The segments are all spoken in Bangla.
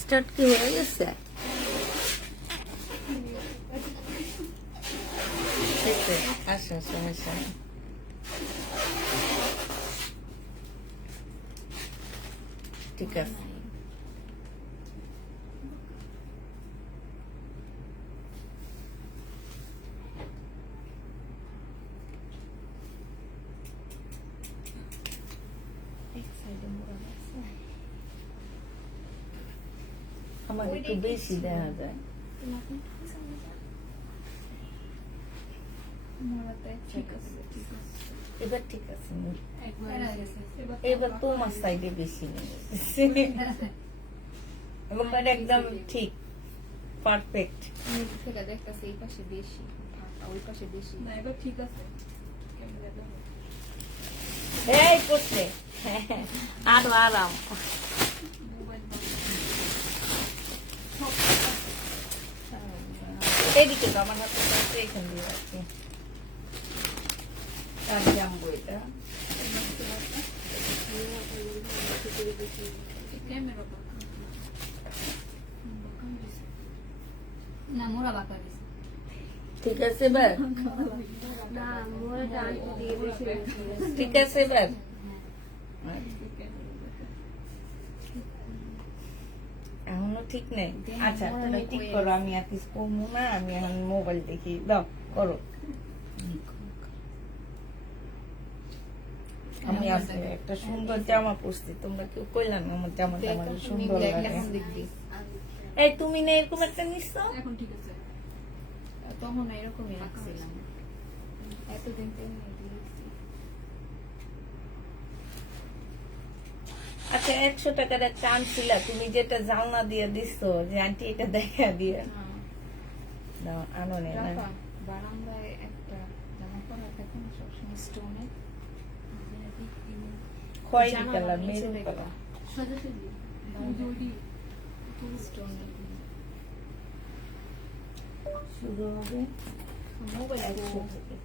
স্টার্ট কি হয়ে গেছে? আচ্ছা আচ্ছা আচ্ছা, ঠিক আছে। আমার একটু বেশি দেখা যায়। এবার ঠিক আছে, এবার তোমার সাইডে বেশি নেই, একদম ঠিক পারফেক্ট। দেখতেছে এই পাশে বেশি, ওই পাশে বেশি না, এবার ঠিক আছে। এই করছে আরো আরাম। এদিকে তো আমার হাতে এখান দিয়ে রাখছি, কাজ জানবো এটা। না মোরা বাঁকা দিছে, ঠিক আছে এবার, ঠিক আছে এবার। এখনো ঠিক নেই, আচ্ছা তুমি ঠিক করো, আমি আর কিছু করবো না, আমি এখন মোবাইল দেখি। দাও করো। আমি আজকে একটা সুন্দর জামা পরছি, তোমরা কেউ কইলাম আমার জামাটা আমার সুন্দর লাগে। এই তুমি না এরকম একটা নিচ্ছ? এখন ঠিক আছে, তখন এরকমই রাখছিলাম এতদিন। আচ্ছা 100 টাকার একটা আনছিলা তুমি, যেটা জালনা দিয়ে দিছো যে আন্টি এটা দেখা দিয়ে আনো না। বারান্দায় একটা জামা পরা থাকে না সবসময়, স্টোনে খয়েরি কালার, মেরুন কালার শুরু হবে মোবাইল 100 থেকে।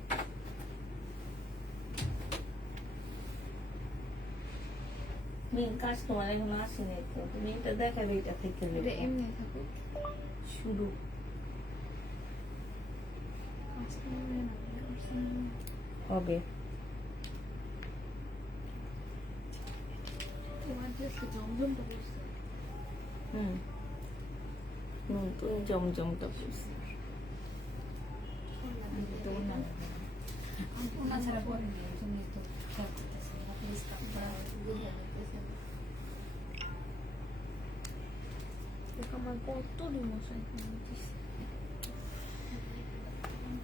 কাস্টমার এখন আসেনি তো, তুমি এটা দেখাবে, এটা থেকে এমনি থাকুক শুরু হবে। তুমি জমজমটা করছো। ছাড়া পরে তুমি তো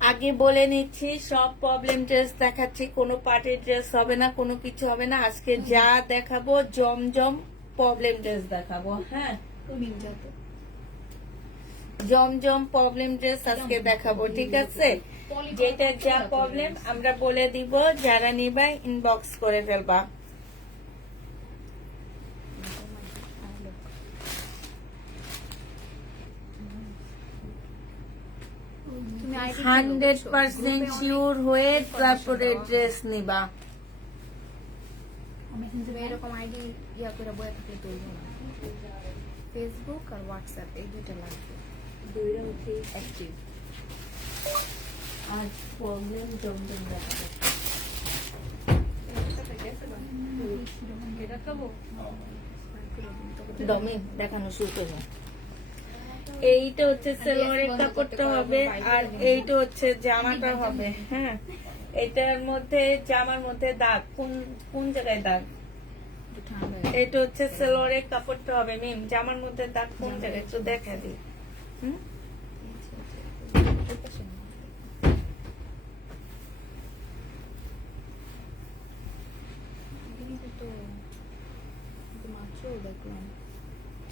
আগে বলে নিচ্ছি, সব প্রবলেম ড্রেস দেখাচ্ছি, কোনো পার্টির ড্রেস হবে না, কোনো কিছু হবে না। আজকে যা দেখাবো জমজম প্রবলেম ড্রেস দেখাবো। হ্যাঁ জমজম প্রবলেম ড্রেস আজকে দেখাবো, ঠিক আছে? যেটা যা প্রবলেম আমরা বলে দিব, যারা নিবা ইনবক্স করে ফেলবা। 100% শিওর হয়ে তারপরে ড্রেস নিবা। আমি কিন্তু এরকম আইডি ইয়া করে বয়ে থাকলে তুলবো না। ফেসবুক আর হোয়াটসঅ্যাপ এই দুইটা লাগবে, দুইটা হচ্ছে অ্যাক্টিভ। আর প্রবলেম জমজম দেখাবো। দমে দেখানো শুরু করবো। এইটা হচ্ছে সেলোয়ারের কাপড়টা হবে, আর এইটা হচ্ছে জামাটা হবে। হ্যাঁ এটার মধ্যে জামার মধ্যে দাগ, কোন কোন জায়গায় দাগ? এটা হচ্ছে সেলোয়ারের কাপড়টা হবে মিম, জামার মধ্যে দাগ কোন জায়গায় একটু দেখা দিই।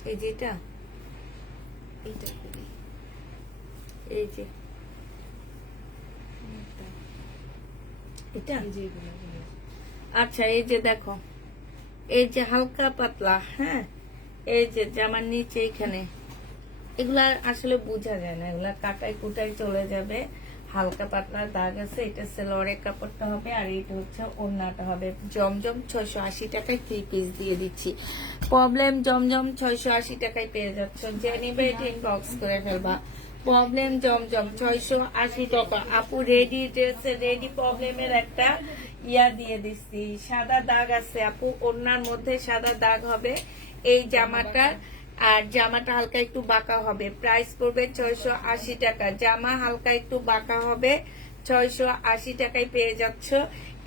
এই যেটা, এই যে এটা, আচ্ছা এই যে দেখো, এই যে হালকা পাতলা, হ্যাঁ এই যে জামার নিচে এইখানে, এগুলা আসলে বোঝা যায় না, এগুলা কাটাই কুটাই চলে যাবে। হালকা পাতলা দাগ আছে। এটা সালোয়ারের কাপড়টা হবে আর এটা হচ্ছে ওড়নাটা হবে। জমজম 680 টাকায় 3 পিস দিয়ে দিচ্ছি। প্রবলেম জমজম 680 টাকায় পেয়ে যাচ্ছ, যে নিবে এটা ইনবক্স করে ফেলবা। প্রবলেম জমজম 680 টাকা। আপু রেডি ড্রেসে রেডি প্রবলেমের একটা ইয়া দিয়ে দিচ্ছি, সাদা দাগ আছে আপু, ওড়নার মধ্যে সাদা দাগ হবে এই জামাটার। আর জামাটা হালকা একটু বাঁকা হবে, প্রাইস পড়বে 680 টাকা। জামা হালকা একটু বাঁকা হবে, 680 টাকায় পেয়ে যাচ্ছ।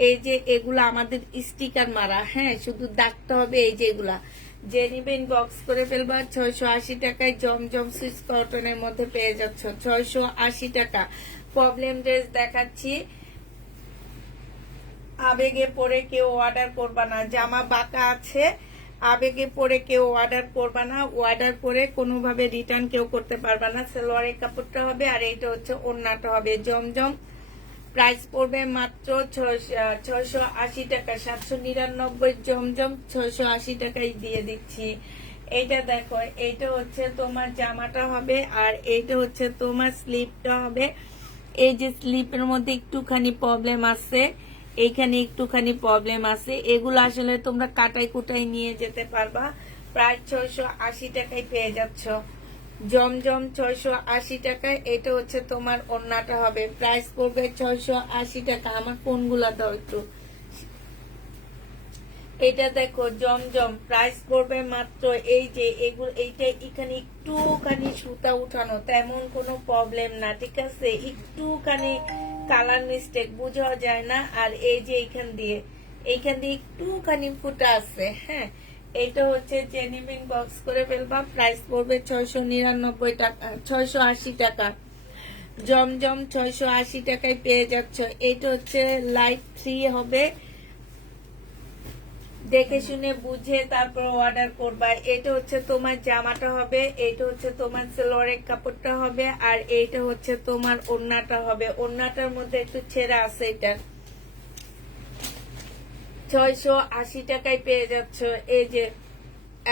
এই যে এগুলা আমাদের স্টিকার মারা, হ্যাঁ, শুধু দাগতে হবে। এই যে এগুলা যে নিবেন বক্স করে ফেলবা। 680 টাকায় জমজম সুইস কটনের মধ্যে পেয়ে যাচ্ছ, 680 টাকা। প্রবলেম ড্রেস দেখাচ্ছি, আবেগে পরে কেউ অর্ডার করবা না, জামা বাঁকা আছে, আবেগে পরে কেউ অর্ডার করবা না, অর্ডার করে কোনোভাবে রিটার্ন কেউ করতে পারবা না। সালোয়ারের কাপড়টা হবে আর এইটা হচ্ছে ওড়নাটা হবে। জমজম প্রাইস পড়বে মাত্র 680 টাকা। 799 জমজম 680 টাকায় দিয়ে দিচ্ছি। এইটা দেখো, এইটা হচ্ছে তোমার জামাটা হবে আর এইটা হচ্ছে তোমার স্লিপটা হবে। এই যে স্লিপের মধ্যে একটুখানি প্রবলেম আছে, এইখানে একটুখানি প্রবলেম আছে, এগুলো আসলে তোমরা কাটাই কুটাই নিয়ে যেতে পারবা। প্রায় 680 টাকায় পেয়ে যাচ্ছ। জমজম 680 টাকায়। এটা হচ্ছে তোমার ওড়নাটা হবে, প্রাইস পড়বে 680 টাকা। আমার কোনগুলা দাও একটু। এটা দেখো জমজম, প্রাইস পড়বে মাত্র, এই যে এগুলো, এইটা এখানে একটুখানি সুতা উঠানো, তেমন কোনো প্রবলেম না, ঠিক আছে, একটুখানি কালার মিস্টেক বোঝা যায় না। আর এই যে এইখান দিয়ে একটুখানি ফুটা আছে, হ্যাঁ। এটা হচ্ছে জেনিমিন বক্স করে ফেলবা, প্রাইস পড়বে 699 টাকা, 680 টাকা। জমজম 680 টাকায় পেয়ে যাচ্ছ। এটা হচ্ছে লাইট 3 হবে, দেখে শুনে বুঝে তারপর অর্ডার করবা। এটা হচ্ছে তোমার জামাটা হবে, এটা হচ্ছে তোমার সালোয়ারের কাপড়টা হবে আর এইটা হচ্ছে তোমার ওড়নাটা হবে। ওড়নাটার মধ্যে একটু ছেঁড়া আছে, এটা 680 টাকায় পেয়ে যাচ্ছ। এই যে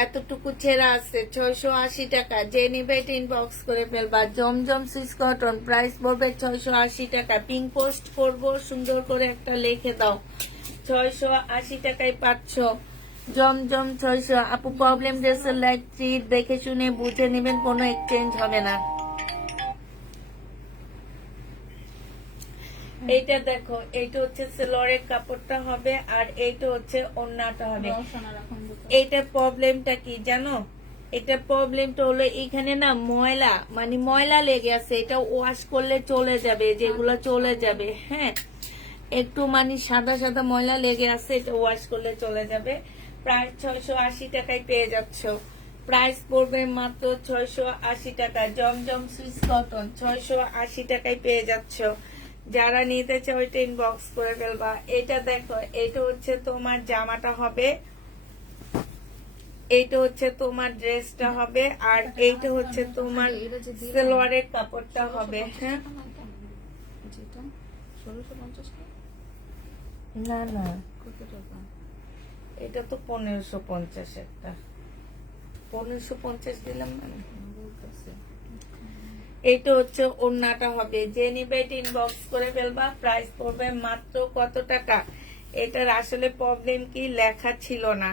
এতটুকু ছেঁড়া আছে, 680 টাকা। যে নিবে এটা ইনবক্স করে ফেলবা। জমজম সুইস কটন, প্রাইস পড়বে 680 টাকা। পিঙ্ক পোস্ট করবো, সুন্দর করে একটা লিখে দাও। 680 টাকায় পাচ্ছ জমজম 600। আপু প্রবলেম ড্রেসের লাইট 3 দেখে শুনে বুঝে নেবেন, কোনো এক্সচেঞ্জ হবে না। এইটা দেখো, এইটা হচ্ছে সালোয়ারের কাপড়টা হবে আর এইটা হচ্ছে ওড়নাটা হবে। এইটার প্রবলেমটা কি জানো? এটা প্রবলেমটা হলো এখানে না ময়লা, মানে ময়লা লেগে আছে, এটা ওয়াশ করলে চলে যাবে, যেগুলো চলে যাবে, হ্যাঁ, একটু মানে সাদা সাদা ময়লা লেগে আছে, এটা ওয়াশ করলে চলে যাবে। প্রায় 680 টাকায় পেয়ে যাচ্ছ। প্রাইস পড়বে মাত্র 680 টাকা। জমজম সুইস কটন 680 টাকায় পেয়ে যাচ্ছ। যারা নিতে চাও এটা ইনবক্স করে ফেলবা। এটা দেখো, এটা হচ্ছে তোমার জামাটা হবে, এইটা হচ্ছে তোমার ড্রেসটা হবে আর এইটা হচ্ছে তোমার সালোয়ারের কাপড়টা হবে, হ্যাঁ। না না, এটা তো 1550 একটা, 1550 দিলাম না। এইটা হচ্ছে ওড়নাটা হবে। যে নিবে এটা ইনবক্স করে ফেলবা। প্রাইস পড়বে মাত্র কত টাকা? এটার আসলে প্রবলেম কি লেখা ছিল না,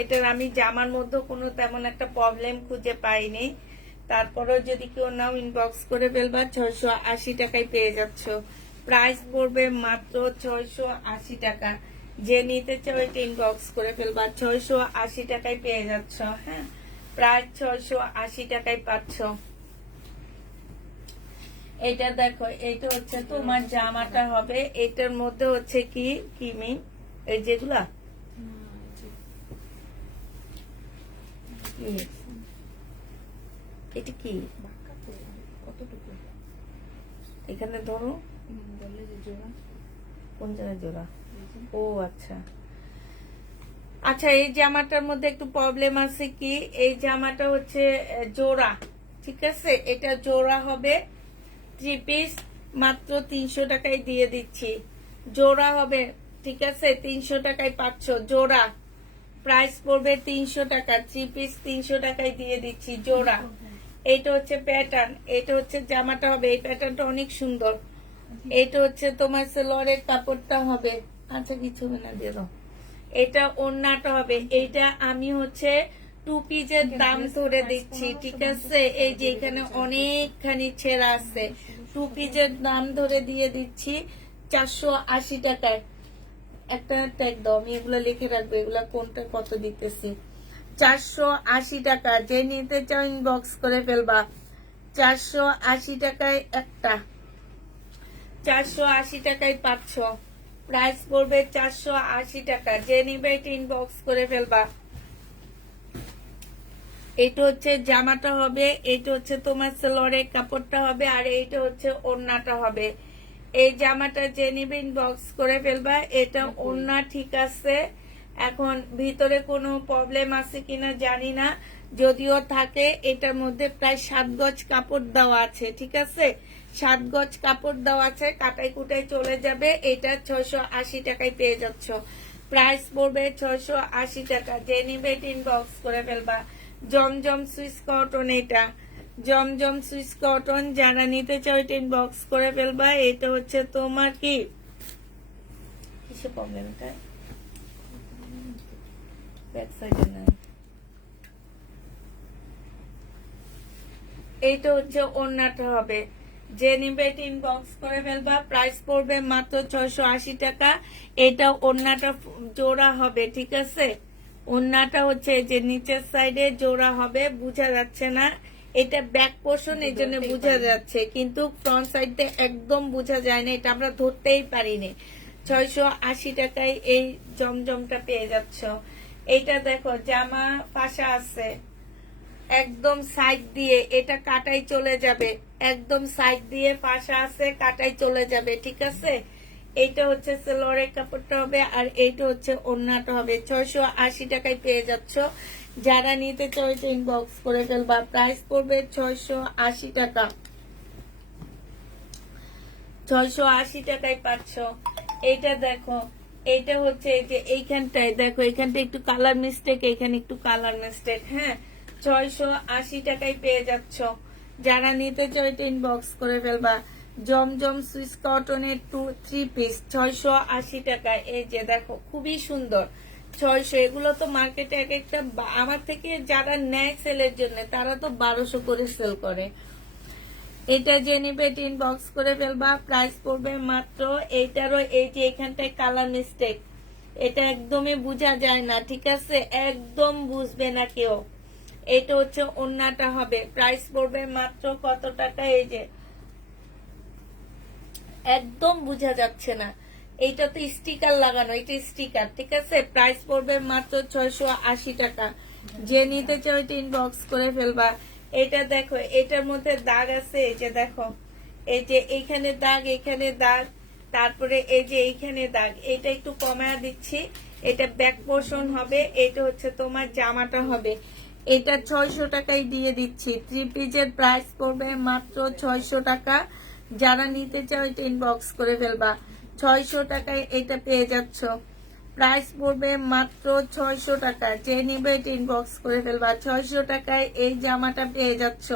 এটার আমি জামার মধ্যে কোনো তেমন একটা প্রবলেম খুঁজে পাইনি। তারপরেও যদি কেউ নাও ইনবক্স করে ফেলবা। 680 টাকায় পেয়ে যাচ্ছ। প্রাইস পড়বে মাত্র 680 টাকা। যে নিতে চাও এটা ইনবক্স করে ফেলবা। 680 টাকায় পেয়ে যাচ্ছ, হ্যাঁ, প্রায় 680 টাকায় পাচ্ছ। এটা দেখো, এটা হচ্ছে তোমার জামাটা হবে, এটার মধ্যে হচ্ছে কি কিমি, এই যেগুলা এটা কি কতটুকু এখানে ধরো, বললে যে জোড়া, কোন জায়গায় জোড়া? ও আচ্ছা আচ্ছা, এই জামাটার মধ্যে একটু প্রবলেম আছে কি, এই জামাটা হচ্ছে জোড়া, ঠিক আছে, এটা জোড়া হবে। 3 পিস মাত্র 300 টাকায় দিয়ে দিচ্ছি। জোড়া হবে, ঠিক আছে, 300 টাকায় পাচ্ছ জোড়া। প্রাইস পড়বে 300 টাকা। 3 পিস 300 টাকায় দিয়ে দিচ্ছি জোড়া। এইটা হচ্ছে প্যাটার্ন, এটা হচ্ছে জামাটা হবে, এই প্যাটার্নটা অনেক সুন্দর। এটা হচ্ছে তোমার সেলোয়ারের কাপড়টা হবে, আচ্ছা কিছু হবে না দিয়ে দাও। এটা ওড়নাটা হবে। এইটা আমি হচ্ছে টু পিসের দাম ধরে দিচ্ছি, ঠিক আছে? এই যে এখানে অনেকখানি ছেঁড়া আছে, টু পিসের দাম ধরে দিয়ে দিচ্ছি 480 টাকায়। একটা ট্যাগ দাও, আমি এগুলো লিখে রাখবো, এগুলা কোনটা কত দিতেছি। 480 টাকা, যে নিতে চাও ইনবক্স করে ফেলবা। 480 টাকায় একটা, 480 টাকায় 500, প্রাইস পড়বে 480 টাকা। যে নিবে এটা ইনবক্স করে ফেলবা। এটা হচ্ছে জামাটা হবে, এটা হচ্ছে তোমার সেলোয়ারের কাপড়টা হবে, আর এইটা হচ্ছে ওড়নাটা হবে। এই জামাটা যে নিবে ইনবক্স করে ফেলবা। এটা ওড়না ঠিক আছে, এখন ভিতরে কোনো প্রবলেম আছে কিনা জানি না, যদিও থাকে এটার মধ্যে প্রায় 7 গজ কাপড় দেওয়া আছে, ঠিক আছে? 7 গজ কাপড় দেওয়া আছে, কাটাই কুটাই চলে যাবে। এটা 680 টাকায় পেয়ে যাচ্ছ, প্রাইস পড়বে 680 টাকা। যে নিবে এটা ইনবক্স করে ফেলবা। জমজম সুইস কটন, এটা জমজম সুইস কটন, যারা নিতে চাও এটা ইনবক্স করে ফেলবা। এটা হচ্ছে তোমার কি কিসে প্রবলেম, এটা ব্যাক সাইডে না, এইটা হচ্ছে ওড়নাটা হবে। যে নিবে এটা ইনবক্স করে ফেলবা। প্রাইস পড়বে মাত্র 680 টাকা। এটা ওড়নাটা জোড়া হবে, ঠিক আছে? ওড়নাটা হচ্ছে যে নিচের সাইডে জোড়া হবে, বোঝা যাচ্ছে না, এটা ব্যাক পোর্শন, এই জন্য বোঝা যাচ্ছে, কিন্তু ফ্রন্ট সাইডে একদম বোঝা যায় না, এটা আমরা ধরতেই পারিনি। 680 টাকায় এই জমজমটা পেয়ে যাচ্ছ। এইটা দেখো জামা পাশা আছে, একদম সাইড দিয়ে এটা কাটাই চলে যাবে, একদম সাইড দিয়ে পাশা আছে, কাটাই চলে যাবে, ঠিক আছে? এইটা হচ্ছে সেলোয়ারের কাপড়টা হবে, আর এইটা হচ্ছে ওড়নাটা হবে। 680 টাকায় পেয়ে যাচ্ছ। যারা নিতে চাও এটা ইনবক্স করে ফেলবা। প্রাইস পড়বে 680 টাকা, 680 টাকায় পাচ্ছ। এইটা দেখো, এইটা হচ্ছে এই যে এইখানটায় দেখো, এইখানটা একটু কালার মিস্টেক, এইখানে একটু কালার মিস্টেক, হ্যাঁ। 680 টাকায় পেয়ে যাচ্ছ। যারা নিতে চাও এটা ইনবক্স করে ফেলবা। জমজম সুইস কটনের 3 পিস 680 টাকায়। এই যে দেখো খুবই সুন্দর, 600। এগুলো তো মার্কেটে এক একটা, আমার থেকে যারা নেয় সেলের জন্য তারা তো 1200 করে সেল করে। এটা যে নিবে এটা ইনবক্স করে ফেলবা। প্রাইস পড়বে মাত্র, এইটারও এই যে এখানটায় কালার মিস্টেক, এটা একদমই বোঝা যায় না, ঠিক আছে? একদম বুঝবে না কেউ। এটা হচ্ছে ওড়নাটা হবে। প্রাইস পড়বে মাত্র কত টাকা, এই যে একদম বোঝা যাচ্ছে না, এইটা তো স্টিকার লাগানো, এটা স্টিকার, ঠিক আছে? প্রাইস পড়বে মাত্র 680 টাকা। যে নিতে চাও এটা ইনবক্স করে ফেলবা। এটা দেখো, এটার মধ্যে দাগ আছে, এই যে দেখো, এই যে এইখানে দাগ, এখানে দাগ, তারপরে এই যে এইখানে দাগ, এটা একটু কমায়া দিচ্ছি। এটা ব্যাক পোর্শন হবে, এটা হচ্ছে তোমার জামাটা হবে। এটা 600 টাকায় দিয়ে দিচ্ছি। 3 পিসের প্রাইস পড়বে মাত্র 600 টাকা। যারা নিতে চাও এটা ইনবক্স করে ফেলবা। 600 টাকায় এটা পেয়ে যাচ্ছ। প্রাইস পড়বে মাত্র 600 টাকা। যে নিবে এটা ইনবক্স করে ফেলবা। 600 টাকায় এই জামাটা পেয়ে যাচ্ছ।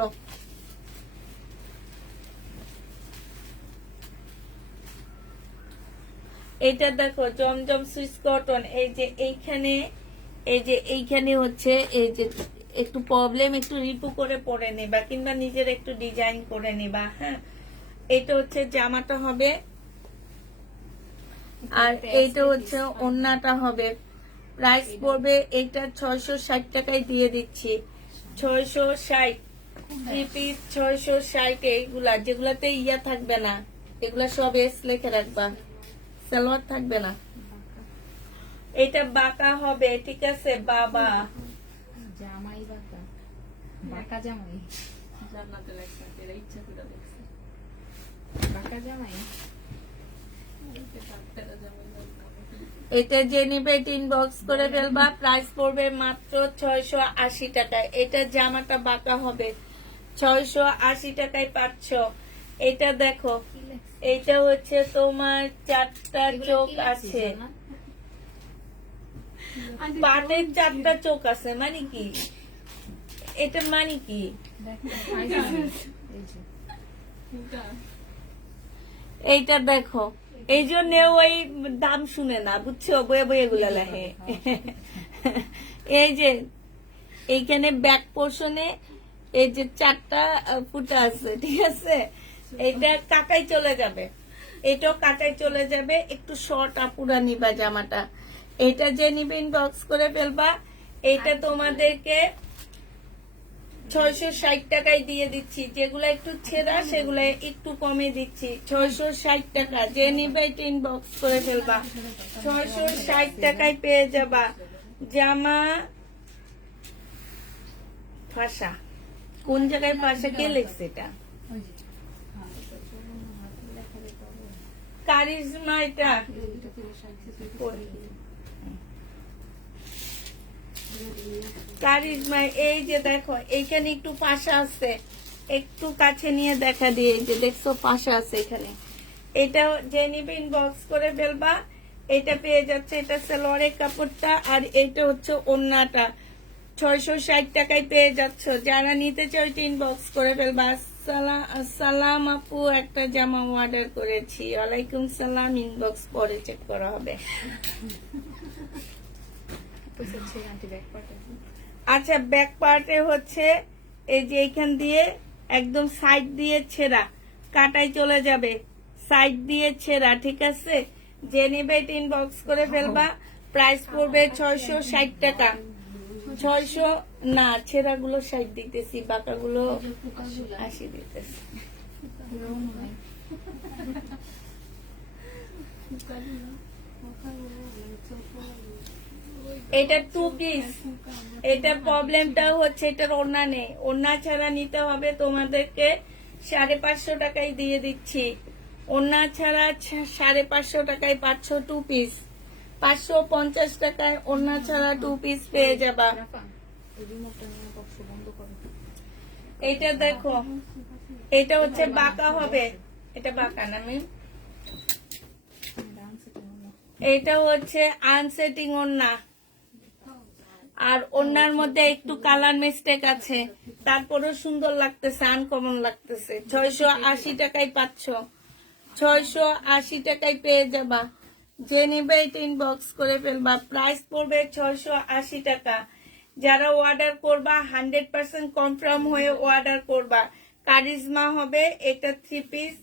এটা দেখো জমজম সুইস কটন, এই যে এইখানে, এই যে এইখানে হচ্ছে এই যে একটু প্রবলেম, একটু রিপু করে পরে নিবা, কিংবা নিজের একটু ডিজাইন করে নিবা, হ্যাঁ। এটা হচ্ছে জামাটা হবে, আর এইটা হচ্ছে ওড়নাটা হবে। প্রাইস পড়বে এটা 660 টাকায় দিয়ে দিচ্ছি। 660 3 পিস 660। এইগুলা যেগুলাতে ইয়া থাকবে না, এগুলা সব এস লিখে রাখবা, সালোয়ার থাকবে না। এটা বাঁকা হবে, ঠিক আছে? বাবা জামাই বাঁকা, বাঁকা জামাই, জান্নাতে লেখা, এরা ইচ্ছা করে দেখছে। বাঁকা জামাই। এটা যে নিবে ইনবক্স করে ফেলবা। প্রাইস পড়বে মাত্র 680 টাকায়। এটা জামাটা বাঁকা হবে, 680 টাকায় পাচ্ছ। এটা দেখো, এটা হচ্ছে তোমার 4টা চোখ আছে, পাটের 4টা চোখ আছে, মানে কি? এটা মানে কি? এইটা দেখো, এই জন্য ওই দাম শুনে না, বুঝছো, বয়ে বয়ে গুলা লাগে। এই যে এইখানে ব্যাক পোর্শনে এই যে 4টা ফুটা আছে, ঠিক আছে, এটা কাটাই চলে যাবে, এটাও কাটাই চলে যাবে। একটু শর্ট আপুরা নিবা জামাটা, এটা যে নিবে ইনবক্স করে ফেলবা। এটা তোমাদেরকে 660 টাকায় দিয়ে দিচ্ছি, যেগুলো একটু ছেঁড়া সেগুলো একটু কমে দিচ্ছি, 660 টাকা। যে নিবে এটা ইনবক্স করে ফেলবা, 660 টাকায় পেয়ে যাবা জামা। ফাঁসা কোন জায়গায় ফাঁসা, কে লিখছে এটা? কারিজমা, এটা কারিজমা। এই যে দেখো এইখানে একটু পাশা আছে, একটু কাছে নিয়ে দেখা দিয়ে, এই যে দেখছো পাশা আছে এখানে। এটা যে নিবে ইনবক্স করে ফেলবা, এটা পেয়ে যাচ্ছে। এটা সালোয়ারের কাপড়টা, আর এটা হচ্ছে ওড়নাটা, 660 টাকায় পেয়ে যাচ্ছ। যারা নিতে চাও এটা ইনবক্স করে ফেলবা। সালাম আপু, একটা জামা অর্ডার করেছি। ওয়ালাইকুম সালাম, ইনবক্স পরে চেক করা হবে। আচ্ছা, ব্যাক পার্টে হচ্ছে এই যে এইখান দিয়ে একদম সাইড দিয়ে ছেঁড়া, কাটাই চলে যাবে, সাইড দিয়ে ছেঁড়া, ঠিক আছে। যে নেবে এটা ইনবক্স করে ফেলবা। প্রাইস পড়বে 660 টাকা। 600 না, ছেঁড়া গুলো 60 দিতেছি, বাঁকা গুলো 80 দিতেছি। এটা 2 পিস। এটা প্রবলেমটা হচ্ছে এটার ওড়না নেই, ওড়না ছাড়া নিতে হবে তোমাদেরকে। 550 টাকায় দিয়ে দিচ্ছি, ওড়না ছাড়া 550 টাকায় পাচ্ছ 2 পিস। 550 টাকায় ওড়না ছাড়া 2 পিস পেয়ে যাবা। এটা দেখো, এটা হচ্ছে বাঁকা হবে, এটা বাঁকা না মিম, এটা হচ্ছে আনসেটিং ওড়না, আর ওড়নার মধ্যে একটু কালার মিস্টেক আছে, তারপরেও সুন্দর লাগতেছে, আনকমন লাগতেছে। 680 টাকায় পাচ্ছ, 680 টাকায় পেয়ে যাবা। যে নিবে এটা ইনবক্স করে ফেলবা। প্রাইস পড়বে 680 টাকা। যারা অর্ডার করবা 100% কনফার্ম হয়ে অর্ডার করবা। কারিজমা হবে এটা 3 পিস।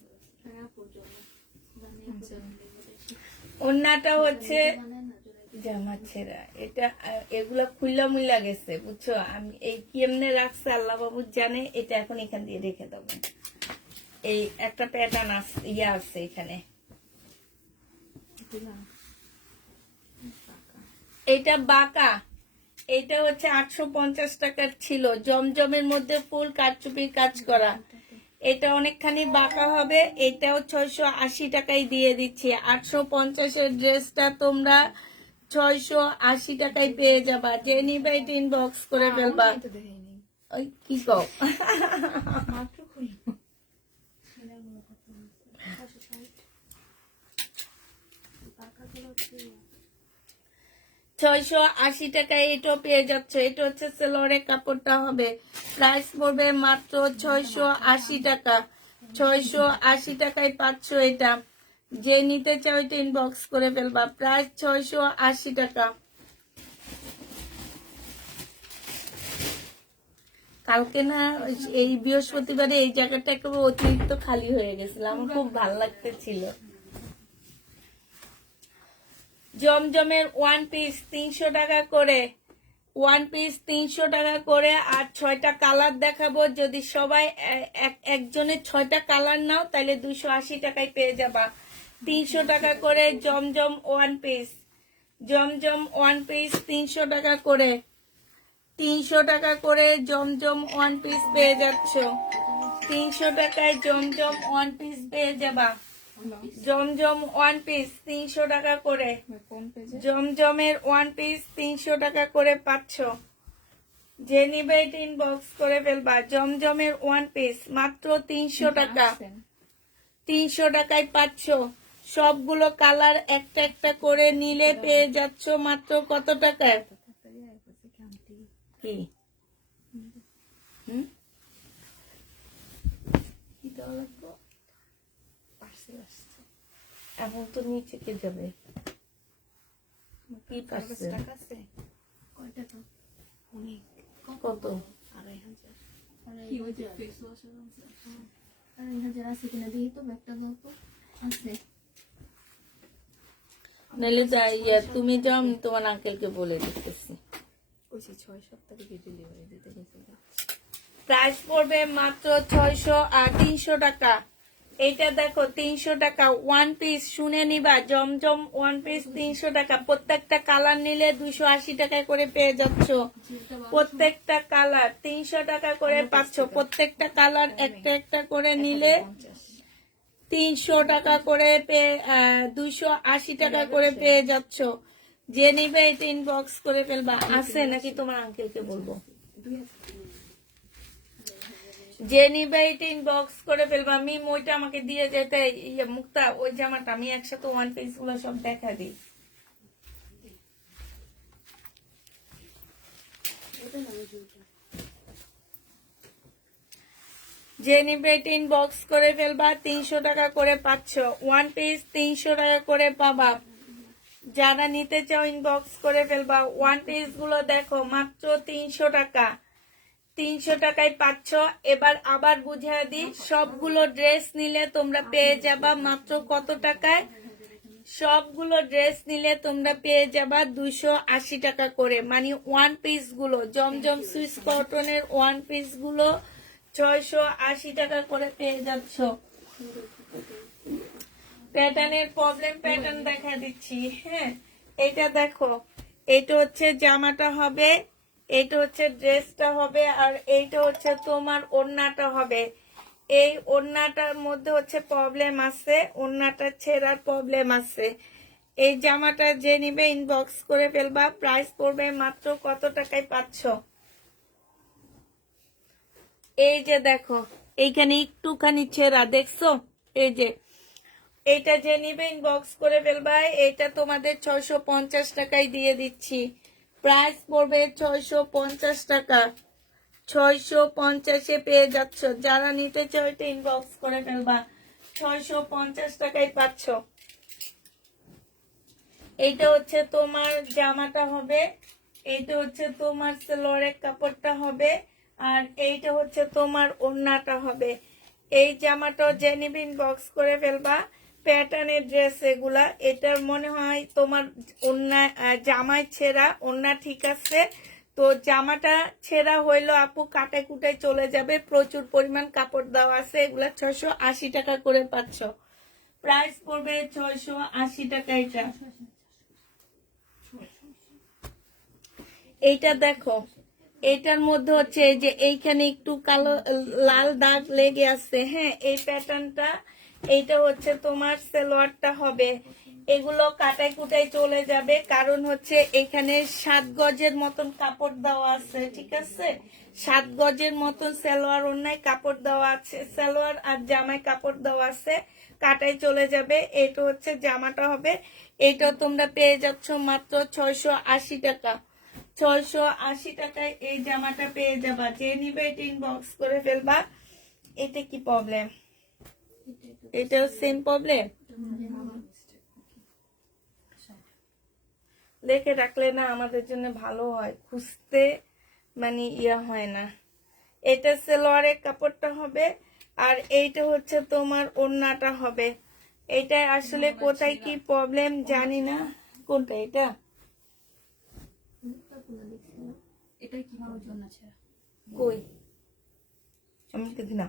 ওড়নাটা হচ্ছে জামা ছেঁড়া, এটা এগুলা খুল্লা মুইলা গেছে, বুঝছো। আমি এই কেমনে রাখছে আল্লাহ বাবু জানে। এটা এখন এখান দিয়ে রেখে দেবো। এই একটা প্যাটার্ন আছে এখানে, এটা বাঁকা। এটা হচ্ছে 850 টাকার ছিল, জমজমের মধ্যে ফুল কারচুপির কাজ করা। এটা অনেকখানি বাঁকা হবে, এটাও 680 টাকায় দিয়ে দিচ্ছি। 850-এর ড্রেসটা তোমরা 680 টাকায় পেয়ে যাবা। যে নিবে এটা ইনবক্স করে ফেলবা। ওই কি কও, 680 টাকায় এটাও পেয়ে যাচ্ছে। এটা হচ্ছে সালোয়ারের কাপড়টা হবে। প্রাইস পড়বে মাত্র 680 টাকা। 680 টাকায় পাচ্ছ এটা। যে নিতে চাও এটা ইনবক্স করে ফেলবা। প্রাইস 680 টাকা। কালকে না, এই বৃহস্পতিবারে এই জায়গাটা একেবারে অতিরিক্ত খালি হয়ে গেছিল, আমার খুব ভালো লাগতেছিল। জমজমের 1 পিস 300 টাকা করে, 1 পিস 300 টাকা করে। আর 6টা কালার দেখাবো। যদি সবাই একজনের 6টা কালার নাও তাহলে 280 টাকায় পেয়ে যাবা। 300 টাকা করে জমজম 1 পিস, জমজম 1 পিস 300 টাকা করে, 300 টাকা করে জমজম 1 পিস পেয়ে যাচ্ছ। 300 টাকায় জমজম 1 পিস পেয়ে যাবা। জমজম 1 পিস 300 টাকা করে, জমজমের 1 পিস 300 টাকা করে পাচ্ছ। যে নিবে এটা ইনবক্স করে ফেলবা। জমজমের 1 পিস মাত্র 300 টাকা। 300 টাকায় পাচ্ছ। সবগুলো কালার একটা একটা করে নিলে পেয়ে যাচ্ছ মাত্র কত টাকায়? কি এখন তো নিচে কে যাবে কি পাচ্ছে টাকা আছে কয় টাকা অনেক কত 2500 কি হইছে ফেস ওয়াশ আছে 2500 আছে কিনা দেখি তো ব্যাগটা দাও তো আছে নাহলে যাই তুমি যাও আমি তোমার আঙ্কেলকে বলে দিতেছি ওইসি 6 সপ্তাহ থেকে ডেলিভারি দিতে গেছে প্রাইস পড়বে মাত্র 600 আর 300 টাকা এইটা দেখো 300 টাকা ওয়ান পিস শুনে নিবা জমজম ওয়ান পিস 300 টাকা প্রত্যেকটা কালার নিলে 280 টাকা করে পেয়ে যাচ্ছ প্রত্যেকটা কালার 300 টাকা করে পাচ্ছ প্রত্যেকটা কালার একটা একটা করে নিলে 300 টাকা করে পেয়ে 280 টাকা করে পেয়ে যাচ্ছ যে নিবে এটা ইনবক্স করে ফেলবা আছে নাকি তোমার আঙ্কেলকে বলবো যে নিবে এটা ইনবক্স করে ফেলবা আমি ওইটা আমাকে দিয়ে যেতে মুক্তা ওই জামাটা আমি একসাথে ওয়ান পিস গুলো সব দেখা দিই যে নিবে এটা ইনবক্স করে ফেলবা 300 টাকা করে পাচ্ছ ওয়ান পিস 300 টাকা করে পাবা যারা নিতে চাও ইনবক্স করে ফেলবা ওয়ান পিস গুলো দেখো মাত্র 300 টাকা 300 টাকায় পাচ্ছ এবার আবার বুঝিয়ে দিই সবগুলো ড্রেস নিলে তোমরা পেয়ে যাবা মাত্র কত টাকায় সবগুলো ড্রেস নিলে তোমরা পেয়ে যাবা 280 টাকা করে মানে ওয়ান পিস গুলো জমজম সুইস কটনের ওয়ান পিস গুলো 680 টাকা করে পেয়ে যাচ্ছ প্যাটার্নের প্রবলেম প্যাটার্ন দেখা দিচ্ছি হ্যাঁ এটা দেখো এটা হচ্ছে জামাটা হবে এটা হচ্ছে ড্রেসটা হবে আর এইটা হচ্ছে তোমার ওড়নাটা হবে এই ওড়নাটার মধ্যে হচ্ছে প্রবলেম আছে ওড়নাটা ছেঁড়ার প্রবলেম আছে এই জামাটা যে নিবে ইনবক্স করে ফেলবা প্রাইস পড়বে মাত্র কত টাকায় পাচ্ছ এই যে দেখো এইখানে একটুখানি ছেঁড়া দেখছো এই যে এইটা যে নিবে ইনবক্স করে ফেলবা এইটা তোমাদের 650 টাকায় দিয়ে দিচ্ছি প্রাইস পড়বে 650 টাকা 650 পেয়ে যাচ্ছ যারা নিতে চাও এটা ইনবক্স করে ফেলবা 650 টাকায় পাচ্ছ এইটা হচ্ছে তোমার জামাটা হবে এইটা হচ্ছে তোমার সালোয়ারের কাপড়টা হবে আর এইটা হচ্ছে তোমার ওড়নাটা হবে এই জামাটা যে নিবে ইনবক্স করে ফেলবা প্যাটার্নের ড্রেস এগুলা এটার মনে হয় তোমার ওড়না জামায় ছেঁড়া ওড়না ঠিক আছে তো জামাটা ছেঁড়া হইলো আপু কাটায় কুটায় চলে যাবে প্রচুর পরিমাণ কাপড় দেওয়া আছে এগুলা 680 টাকা করে পাচ্ছ প্রাইস পড়বে 680 টাকা এটা এইটা দেখো এটার মধ্যে হচ্ছে এই যে এইখানে একটু কালো লাল দাগ লেগে আছে হ্যাঁ এই প্যাটার্নটা এইটা হচ্ছে তোমার সালোয়ারটা হবে এগুলো কাটাই কুটাই চলে যাবে কারণ হচ্ছে এখানে 7 গজের মতন কাপড় দেওয়া আছে ঠিক আছে 7 গজের মতন সালোয়ার ওড়নায় কাপড় দেওয়া আছে সালোয়ার আর জামায় কাপড় দেওয়া আছে কাটাই চলে যাবে এটা হচ্ছে জামাটা হবে এটা তোমরা পেয়ে যাচ্ছ মাত্র 680 টাকা 680 টাকায় এই জামাটা পেয়ে যাবা যে নিবে এটা ইনবক্স করে ফেলবা এটা কি প্রবলেম এটাও সেম প্রবলেম লিখে রাখলে না আমাদের জন্য ভালো হয় খুঁজতে মানে হয় না এটা সালোয়ারের কাপড়টা হবে আর এইটা হচ্ছে তোমার ওড়নাটা হবে এটা আসলে কোথায় কি প্রবলেম জানি না কোনটা এটা এটাই কি আমার জন্য আছে কই আমি দেখি না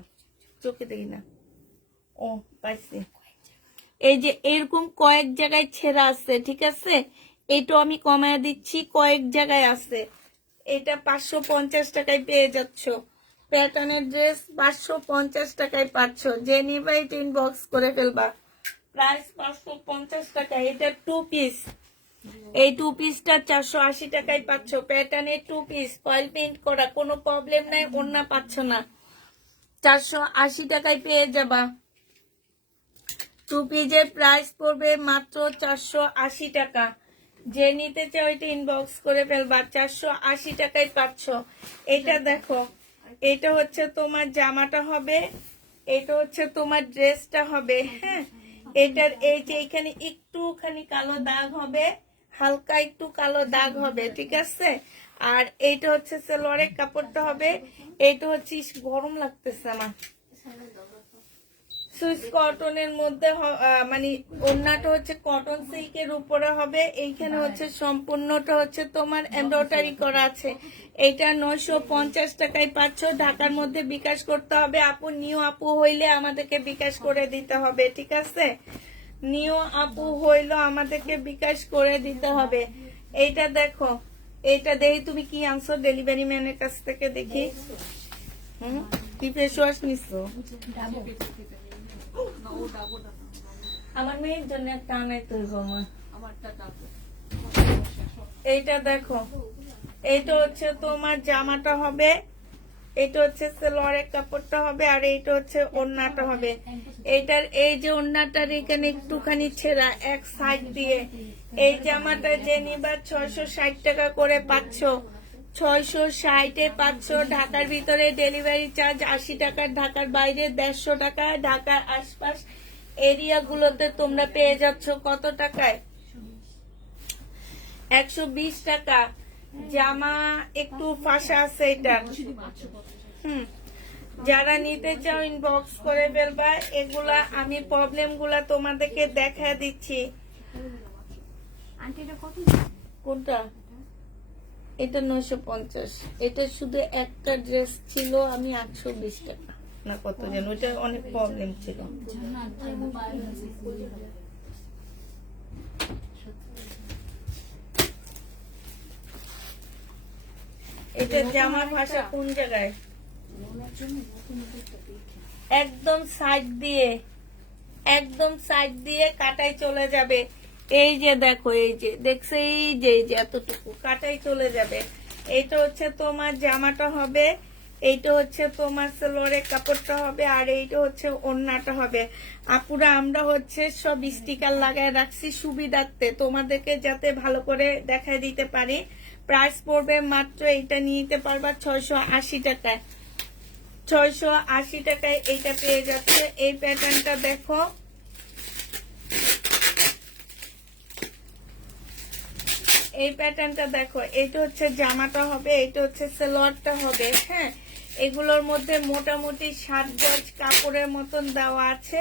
চোখে দেখি না ও পাইছি এই যে এরকম কয়েক জায়গায় ছেঁড়া আছে ঠিক আছে এইটা আমি কমায় দিচ্ছি কয়েক জায়গায় আছে এটা 550 টাকায় পেয়ে যাচ্ছ প্যাটার্নের ড্রেস 550 টাকায় পাচ্ছ যে নিবা এটা ইনবক্স করে ফেলবা প্রাইস 550 টাকা এটা 2 পিস এই 2 পিসটা 480 টাকায় পাচ্ছ প্যাটার্নের 2 পিস ফয়েল প্রিন্ট করা কোনো প্রবলেম নাই ওড়না পাচ্ছ না 480 টাকায় পেয়ে যাবা 2 পিসের প্রাইস পড়বে মাত্র 480 টাকা যে নিতে চাও এটা ইনবক্স করে ফেলবা 480 টাকায় পাচ্ছ এটা দেখো এটা হচ্ছে তোমার জামাটা হবে এটা হচ্ছে তোমার ড্রেসটা হবে হ্যাঁ এটার এই যে এখানে একটুখানি কালো দাগ হবে, হালকা একটু কালো দাগ হবে, ঠিক আছে। আর এইটা হচ্ছে সালোয়ারের কাপড়টা হবে, এইটা হচ্ছে গরম লাগতেছে আমার, সুইস কটনের মধ্যে মানে ওড়নাটা হচ্ছে কটন সিল্কের উপরে হবে। এইখানে হচ্ছে সম্পূর্ণটা হচ্ছে তোমার এমব্রয়ডারি করা আছে। এটা 950 টাকায় পাচ্ছ। ঢাকার মধ্যে বিকাশ করতে হবে। আপু নিউ আপু হইলে আমাদেরকে বিকাশ করে দিতে হবে, ঠিক আছে। নিউ আপু হইলো আমাদেরকে বিকাশ করে দিতে হবে। এইটা দেখো, এইটা দেখি তুমি কি আনছো ডেলিভারি ম্যানের কাছ থেকে, দেখি। কি ফেস ওয়াশ নিছো? আমার মেয়ের জন্য একটা আনাই তুলবো মা। এইটা দেখো, এইটা হচ্ছে তোমার জামাটা হবে, এটা হচ্ছে সালোয়ারের কাপড়টা হবে, আর এইটা হচ্ছে ওড়নাটা হবে। এইটার এই যে ওড়নাটার এখানে একটুখানি ছেঁড়া এক সাইড দিয়ে। এই জামাটা যে নিবা 660 টাকা করে পাচ্ছ, 660-এ পাচ্ছ। ঢাকার ভিতরে ডেলিভারি চার্জ 80 টাকা, ঢাকার বাইরে 150 টাকা। ঢাকার আশপাশ এরিয়া গুলোতে তোমরা পেয়ে যাচ্ছ কত টাকায়? 120 টাকা। জামা একটু ফাঁসা আছে এটা। যারা নিতে চাও ইনবক্স করে ফেলবা। এগুলা আমি প্রবলেম গুলা তোমাদেরকে দেখা দিচ্ছি। কোনটা? এটা 950। এটা শুধু একটা ড্রেস ছিল, আমি 820 টাকা না কত যেন, ওইটা অনেক প্রবলেম ছিল। এটা জামার ভাষা কোন জায়গায়? একদম সাইড দিয়ে, একদম সাইড দিয়ে কাটাই চলে যাবে। এই যে দেখো, এই যে দেখছো, এই যে এতটুকু কাটাই চলে যাবে। এইটা হচ্ছে তোমার জামাটা হবে, এইটা হচ্ছে তোমার সালোয়ারের কাপড়টা হবে, আর এইটা হচ্ছে ওড়নাটা হবে। আপুরা আমরা হচ্ছে সব স্টিকার লাগায় রাখছি সুবিধার্থে, তোমাদেরকে যাতে ভালো করে দেখায় দিতে পারি। প্রাইস পড়বে মাত্র, এইটা নিতে পারবা 680 টাকায়। 680 টাকায় এইটা পেয়ে যাচ্ছে। এই প্যাটার্নটা দেখো, এই প্যাটার্নটা দেখো। এইটা হচ্ছে জামাটা হবে, এইটা হচ্ছে সালোয়ারটা হবে। হ্যাঁ, এগুলোর মধ্যে মোটামুটি 7 গজ কাপড়ের মতন দেওয়া আছে।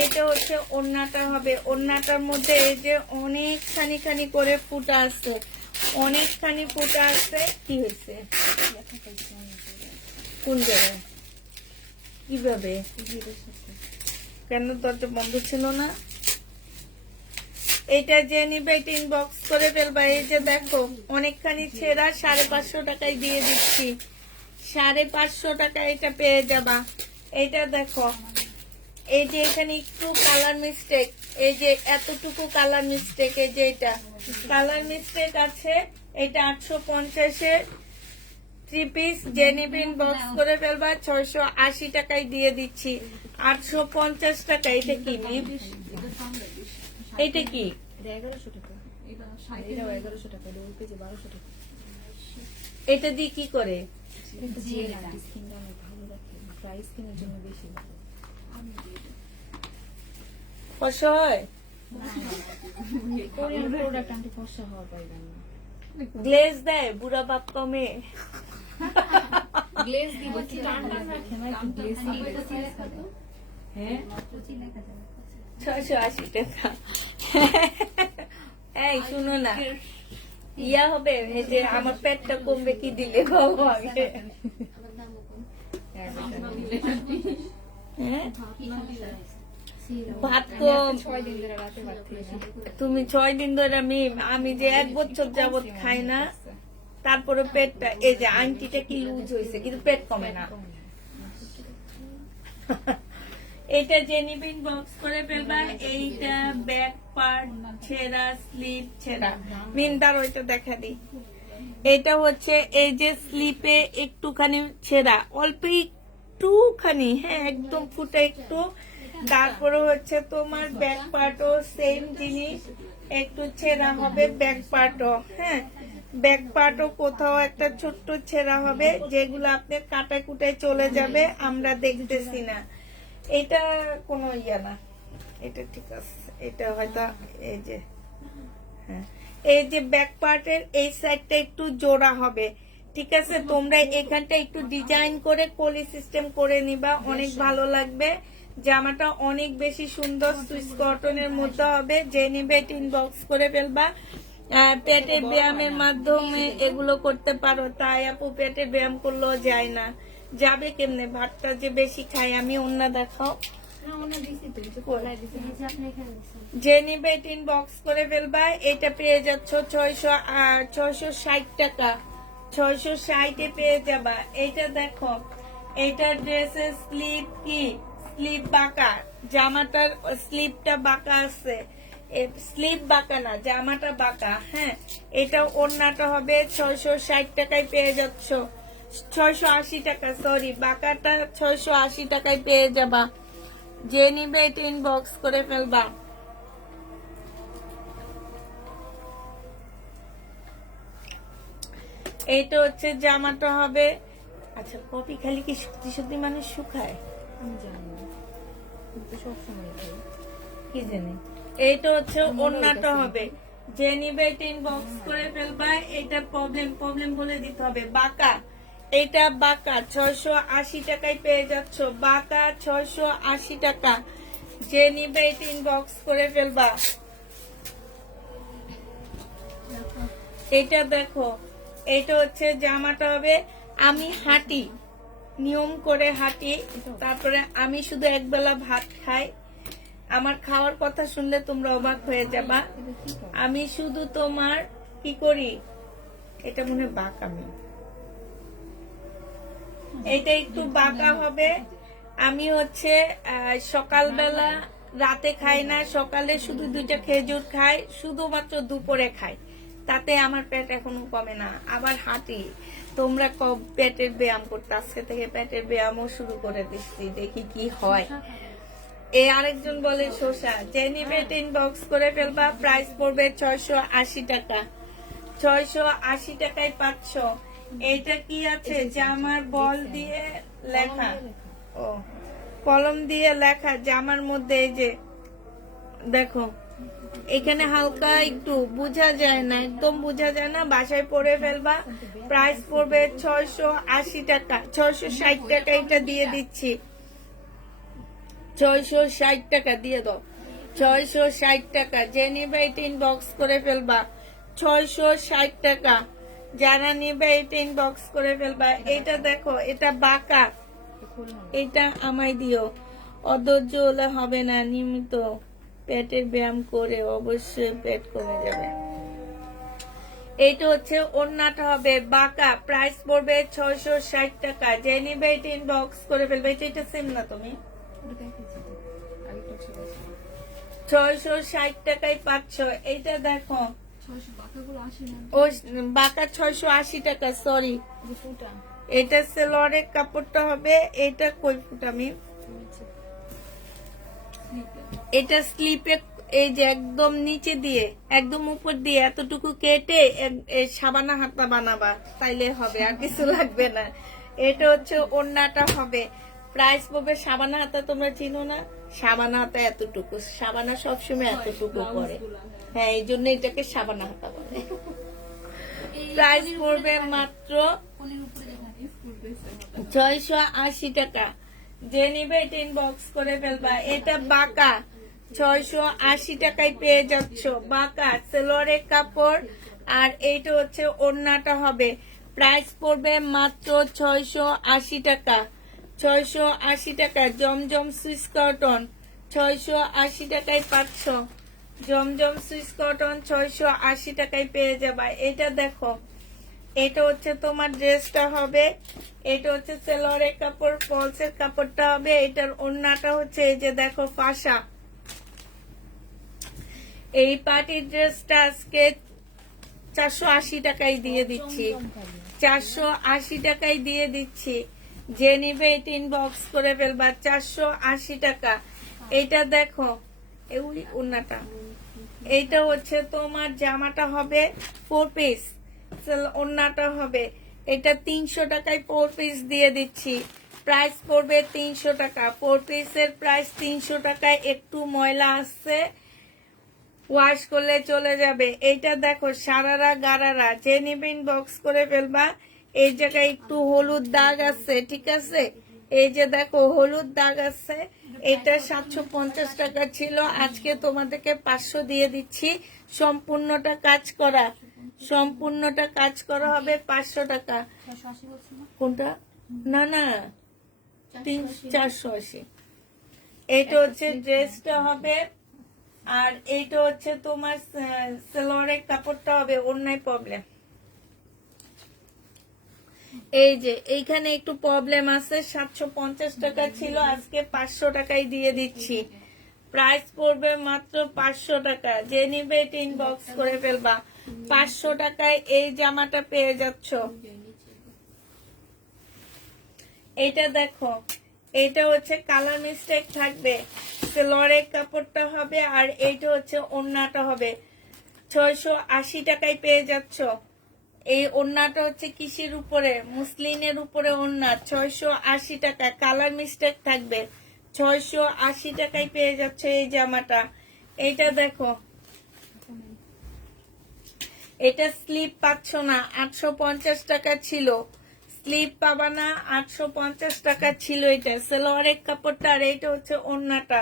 এইটা হচ্ছে ওড়নাটা হবে। ওড়নাটার মধ্যে এই যে অনেকখানি খানি করে ফুটা আছে, অনেকখানি ফুটা আছে। কি হয়েছে? কোন জায়গায়? কিভাবে? কেন দরজা বন্ধ ছিল না? এইটা যে নিবে এটা ইনবক্স করে ফেলবা। এই যে দেখো অনেকখানি ছেঁড়া, 550 টাকায় দিয়ে দিচ্ছি। 550 টাকায় এটা পেয়ে যাবা। এইটা দেখো, এই যে এখানে একটু কালার মিস্টেক, এই যে এতটুকু কালার মিস্টেক, এই যে এটা কালার মিস্টেক আছে। এটা 850-এ 3 পিস। যে নিবে ইনবক্স করে ফেলবা। 680 টাকায় দিয়ে দিচ্ছি। 850 টাকা। এটা কি মিম? এইটা কি? 1100 টাকা। এটা 1100 টাকা, দুই কেজি 1200 টাকা। এটা দিয়ে কি করে? স্কিনটা অনেক ভালো রাখে, ড্রাই স্কিনের জন্য বেশি ভালো। ফসা হয়? কোরিয়ান প্রোডাক্ট আনতে ফসা হওয়া পাইবেন না। গ্লেজ দেয় বুড়া বাপ কমে। গ্লেজ দিব কি টান রাখে না, একটু গ্লেজ দিবে। হ্যাঁ, 680 টাকা। এই শুনো না, ইয়া হবে এই যে আমার পেটটা কমবে, কি দিলে বাবা আগে? হ্যাঁ, ভাত কম। 6 দিন ধরে রাতে ভাত খাই না। তুমি 6 দিন ধরে, আমি যে 1 বছর যাবত খাই না, তারপরে পেটটা, এই যে আংটিটা কি লুজ হয়েছে, কিন্তু পেট কমে না। এটা জেনিবিন বক্স করে ফেলবা। এইটা ব্যাক পার্ট ছেঁড়া, স্লিপ ছেঁড়া। মিন্দার ওইটা দেখা দিই। এটা হচ্ছে এই যে স্লিপে একটুখানি ছেঁড়া, অল্প একটুখানি, হ্যাঁ একদম ফুটে একটু। তারপরে হচ্ছে তোমার ব্যাক পার্টও সেম জিনিস, একটু ছেঁড়া হবে ব্যাক পার্টও। হ্যাঁ, ব্যাক পার্টও কোথাও একটা ছোট্ট ছেঁড়া হবে, যেগুলো আপনার কাটা কুটায় চলে যাবে, আমরা দেখতেছি না। এটা কোনো ইয়া না, এটা ঠিক আছে, এটা হয়তো এই যে, হ্যাঁ এই যে ব্যাক পার্টের এই সাইডটা একটু জোড়া হবে, ঠিক আছে। তোমরা এখানটা একটু ডিজাইন করে কলি সিস্টেম করে নিবা, অনেক ভালো লাগবে। জামাটা অনেক বেশি সুন্দর, সুইস কটনের মধ্যে হবে। যে নিবে ইনবক্স করে ফেলবা। পেটে ব্যায়ামের মাধ্যমে এগুলো করতে পারো। তাই আপু পেটে ব্যায়াম করলেও যায় না, যাবে কেমনে? ভাতটা যে বেশি খাই আমি। অন্য দেখাও, যে নিবে ইনবক্স করে ফেলবা। এটা পেয়ে যাচ্ছ 660 টাকা, 660 পেয়ে যাবা। এটা দেখো, এটা ড্রেসের স্লিপ কি স্লিপ বাঁকা, জামাটার স্লিপটা বাঁকা আছে, স্লিপ বাঁকা না, জামাটা বাঁকা। হ্যাঁ, এটা ওড়নাটা হবে 660 টাকায় পেয়ে যাচ্ছ, 680 টাকা, সরি বাঁকাটা 680 টাকায় পেয়ে যাবা। যে নিবে এটা ইনবক্স করে ফেলবা। এইটা হচ্ছে জামাটা হবে। আচ্ছা, কপি খালি কি সত্যি সত্যি মানুষ শুকায়? আমি জানি না, কিন্তু সবসময় খাই। কি জানি। এইটা হচ্ছে ওড়নাটা হবে। যে নিবে ইনবক্স করে ফেলবা। এটা প্রবলেম বলে দিতে হবে। বাঁকা, এটা বাঁকা 680 টাকায় পেয়ে যাচ্ছ, বাঁকা 680 টাকা। যে নিবে ইনবক্স করে ফেলবা। এটা দেখো, এটা হচ্ছে জামাটা হবে। আমি হাঁটি, নিয়ম করে হাঁটি, তারপরে আমি শুধু একবেলা ভাত খাই। আমার খাওয়ার কথা শুনলে তোমরা অবাক হয়ে যাবা। আমি শুধু তোমার কি করি, এটা মনে হয় বাঁকা, আমি এটা একটু বাঁকা হবে। আমি হচ্ছে সকালবেলা রাতে খাই না, সকালে শুধু 2টা খেজুর খাই, শুধুমাত্র দুপুরে খাই। তাতে আমার পেট এখনো কমে না, আবার হাঁটি। তোমরা পেটের ব্যায়াম করতে, আজকে থেকে পেটের ব্যায়ামও শুরু করে দিচ্ছি, দেখি কি হয়। এই আরেকজন বলে শসা। জেনিবে ইনবক্স করে ফেলবা। প্রাইস পড়বে 680 টাকা, 680 টাকায় পাচ্ছ। এটা কি আছে? জামার বল দিয়ে লেখা, ও কলম দিয়ে লেখা জামার মধ্যে। এই যে দেখো, এখানে হালকা একটু বোঝা যায় না, একদম বোঝা যায় না, বাসায় পরে ফেলবা। প্রাইস পড়বে 680 টাকা, 660 টাকা এটা দিয়ে দিচ্ছি। 660 টাকা দিয়ে দাও, 660 টাকা। যে নিবে এটা ইনবক্স করে ফেলবা। 660 টাকা, যারা নিবে এটা ইনবক্স করে ফেলবা। এটা দেখো, এটা বাঁকা, এটা আমায় দিও। অধৈর্য হলে হবে না, নিয়মিত পেটের ব্যায়াম করে অবশ্যই পেট কমে যাবে। এইটা হচ্ছে ওড়নাটা হবে বাঁকা। প্রাইস পড়বে 660 টাকা। যে নিবে এটা ইনবক্স করে ফেলবে। এটা সেম না তুমি? 660 টাকায় পাচ্ছ। এইটা দেখো, ও বাঁকা 680 টাকা, সরি। এটা সেলোয়ারের কাপড়টা হবে। এটা কই ফুট আমি, এটা স্লিপে, এই যে একদম নিচে দিয়ে একদম উপর দিয়ে এতটুকু কেটে সাবানা হাতা বানাবা, তাইলে হবে, আর কিছু লাগবে না। এটা হচ্ছে ওড়নাটা হবে। প্রাইস পড়বে, সাবানা হাতা তোমরা চিনো না? সাবানা হাতা এতটুকু, সাবানা সবসময় এতটুকু করে, হ্যাঁ এই জন্য এটাকে সাবানা হাতা বলে। প্রাইস পড়বে মাত্র 680 টাকা। যে নিবে এটা ইনবক্স করে ফেলবা। এটা বাঁকা, 680 টাকায় পেয়ে যাচ্ছ, বাঁকা সেলোয়ারের কাপড়। আর এইটা হচ্ছে ওড়নাটা হবে। প্রাইস পড়বে মাত্র 680 টাকা, 680 টাকা। জমজম সুইস কটন 680 টাকায় পাচ্ছ, জমজম সুইস কটন 680 টাকায় পেয়ে যাবা। এটা দেখো, এটা হচ্ছে তোমার ড্রেসটা হবে। এটা হচ্ছে সেলোয়ারের কাপড়, ফলসের কাপড়টা হবে। এটার ওড়নাটা হচ্ছে এই যে দেখো ফাঁসা। এই পার্টি ড্রেসটা আজকে 480 টাকায় দিয়ে দিচ্ছি, 480 টাকায় দিয়ে দিচ্ছি। যে নিবে এটা ইনবক্স করে ফেলবা। 480 টাকা। এটা দেখো, ওই ওড়নাটা, এইটা হচ্ছে তোমার জামাটা হবে 4 পিস, ওড়নাটা হবে। এটা 300 টাকায় 4 পিস দিয়ে দিচ্ছি। প্রাইস পড়বে 300 টাকা। 4 পিসের প্রাইস 300 টাকায়। একটু ময়লা আসছে, ওয়াশ করলে চলে যাবে। এইটা দেখো সারারা গারারা, যে নিবেন বক্স করে ফেলবা। এই জায়গায় একটু হলুদ দাগ আছে, ঠিক আছে? এই যে দেখো হলুদ দাগ আছে। এটা 750 টাকা ছিল, আজকে তোমাদেরকে 500 দিয়ে দিচ্ছি। সম্পূর্ণটা কাজ করা, সম্পূর্ণটা কাজ করা হবে 500 টাকা। কোনটা? না না, 480। এইটা হচ্ছে ড্রেসটা হবে, আর এইটা হচ্ছে তোমার সালোয়ারের কাপড়টা হবে। অন্যায় প্রবলেম, এই যে এইখানে একটু প্রবলেম আছে। 750 টাকা ছিল, আজকে 500 টাকায় দিয়ে দিচ্ছি। প্রাইস পড়বে মাত্র 500 টাকা। যে নিবে ইনবক্স করে ফেলবা। 500 টাকায় এই জামাটা পেয়ে যাচ্ছ। এটা দেখো, এটা হচ্ছে কালার মিস্টেক থাকবে। সালোয়ারের কাপড়টা হবে, আর এইটা হচ্ছে ওড়নাটা হবে। 680 টাকায় পেয়ে যাচ্ছ। এই ওড়নাটা হচ্ছে কিসের উপরে? মুসলিনের উপরে ওড়না। 680 টাকা, কালার মিস্টেক থাকবে। 680 টাকায় পেয়ে যাচ্ছ এই জামাটা। এইটা দেখো, এটা স্লিপ পাচ্ছ না, 850 টাকা ছিল। স্লিপ পাবা না, 850 টাকা ছিল এটা সালোয়ারের কাপড়টা। আর এইটা হচ্ছে ওড়নাটা,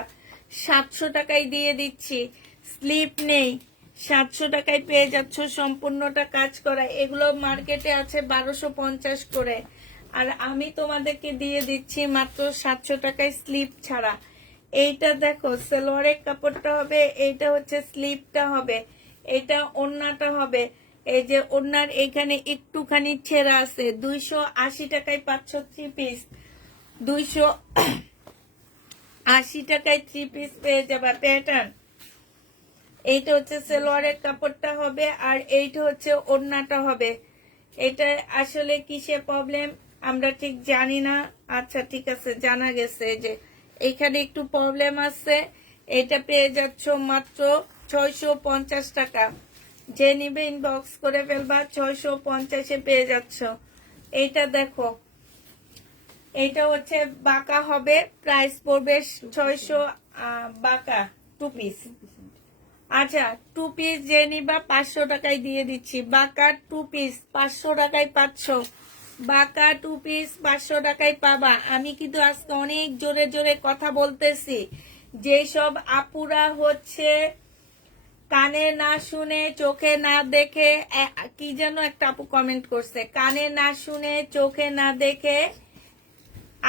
700 টাকায় দিয়ে দিচ্ছি। স্লিপ নেই, 700 টাকায় পেয়ে যাচ্ছ। সম্পূর্ণটা কাজ করা। এগুলো মার্কেটে আছে 1250 করে, আর আমি তোমাদেরকে দিয়ে দিচ্ছি মাত্র 700 টাকায় স্লিপ ছাড়া। এইটা দেখো সালোয়ারের কাপড়টা হবে, এইটা হচ্ছে স্লিপটা হবে, এটা ওড়নাটা হবে। এই যে ওড়নার এখানে একটুখানি ছেঁড়া আছে। 280 টাকায় পাচ্ছ 3 পিস। 280 টাকায় 3 পিস পেয়ে যাবা প্যাটার্ন। এইটা হচ্ছে সালোয়ারের কাপড়টা হবে, আর এইটা হচ্ছে ওড়নাটা হবে। এটা আসলে কিসে প্রবলেম আমরা ঠিক জানি না। আচ্ছা ঠিক আছে, জানা গেছে যে এইখানে একটু প্রবলেম আছে। এটা পেয়ে যাচ্ছ মাত্র 650 টাকা। যে নিবে ইনবক্স করে ফেলবা। 650-এ পেয়ে যাচ্ছ। এইটা দেখো, এইটা হচ্ছে বাঁকা হবে, প্রাইস পড়বে 600। বাঁকা 2 পিস। আচ্ছা 2 পিস যে নিবা 500 টাকায় দিয়ে দিচ্ছি। বাঁকা 2 পিস 500 টাকায় পাচ্ছ। বাঁকা 2 পিস 500 টাকায় পাবা। আমি কিন্তু আজকে অনেক জোরে জোরে কথা বলতেছি। যেসব আপুরা হচ্ছে কানে না শুনে চোখে না দেখে, কি যেন একটা আপু কমেন্ট করছে, কানে না শুনে চোখে না দেখে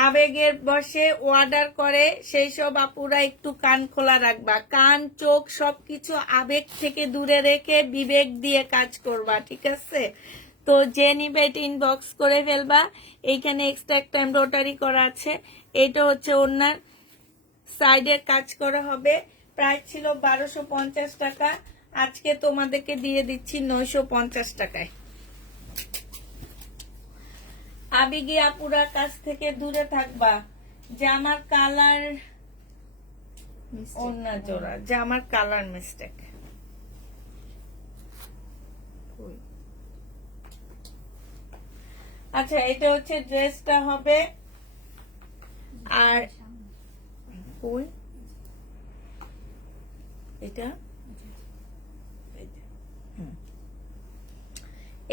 আবেগের বশে অর্ডার করে, সেই সব আপুরা একটু কান খোলা রাখবা। কান চোখ সবকিছু আবেগ থেকে দূরে রেখে বিবেক দিয়ে কাজ করবা, ঠিক আছে? তো যে নিবে এটা ইনবক্স করে ফেলবা। এইখানে এক্সট্রা একটা এমব্রয়ডারি করা আছে। এটা হচ্ছে ওনার সাইডের কাজ করা হবে। প্রাইস ছিল 1250 টাকা, আজকে তোমাদেরকে দিয়ে দিচ্ছি 950 টাকায়। আবেগী আপুরা কাছ থেকে দূরে থাকবা। জামার কালার অন্য জোড়া, জামার কালার মিস্টেক। আচ্ছা এটা হচ্ছে ড্রেসটা হবে, আর এটা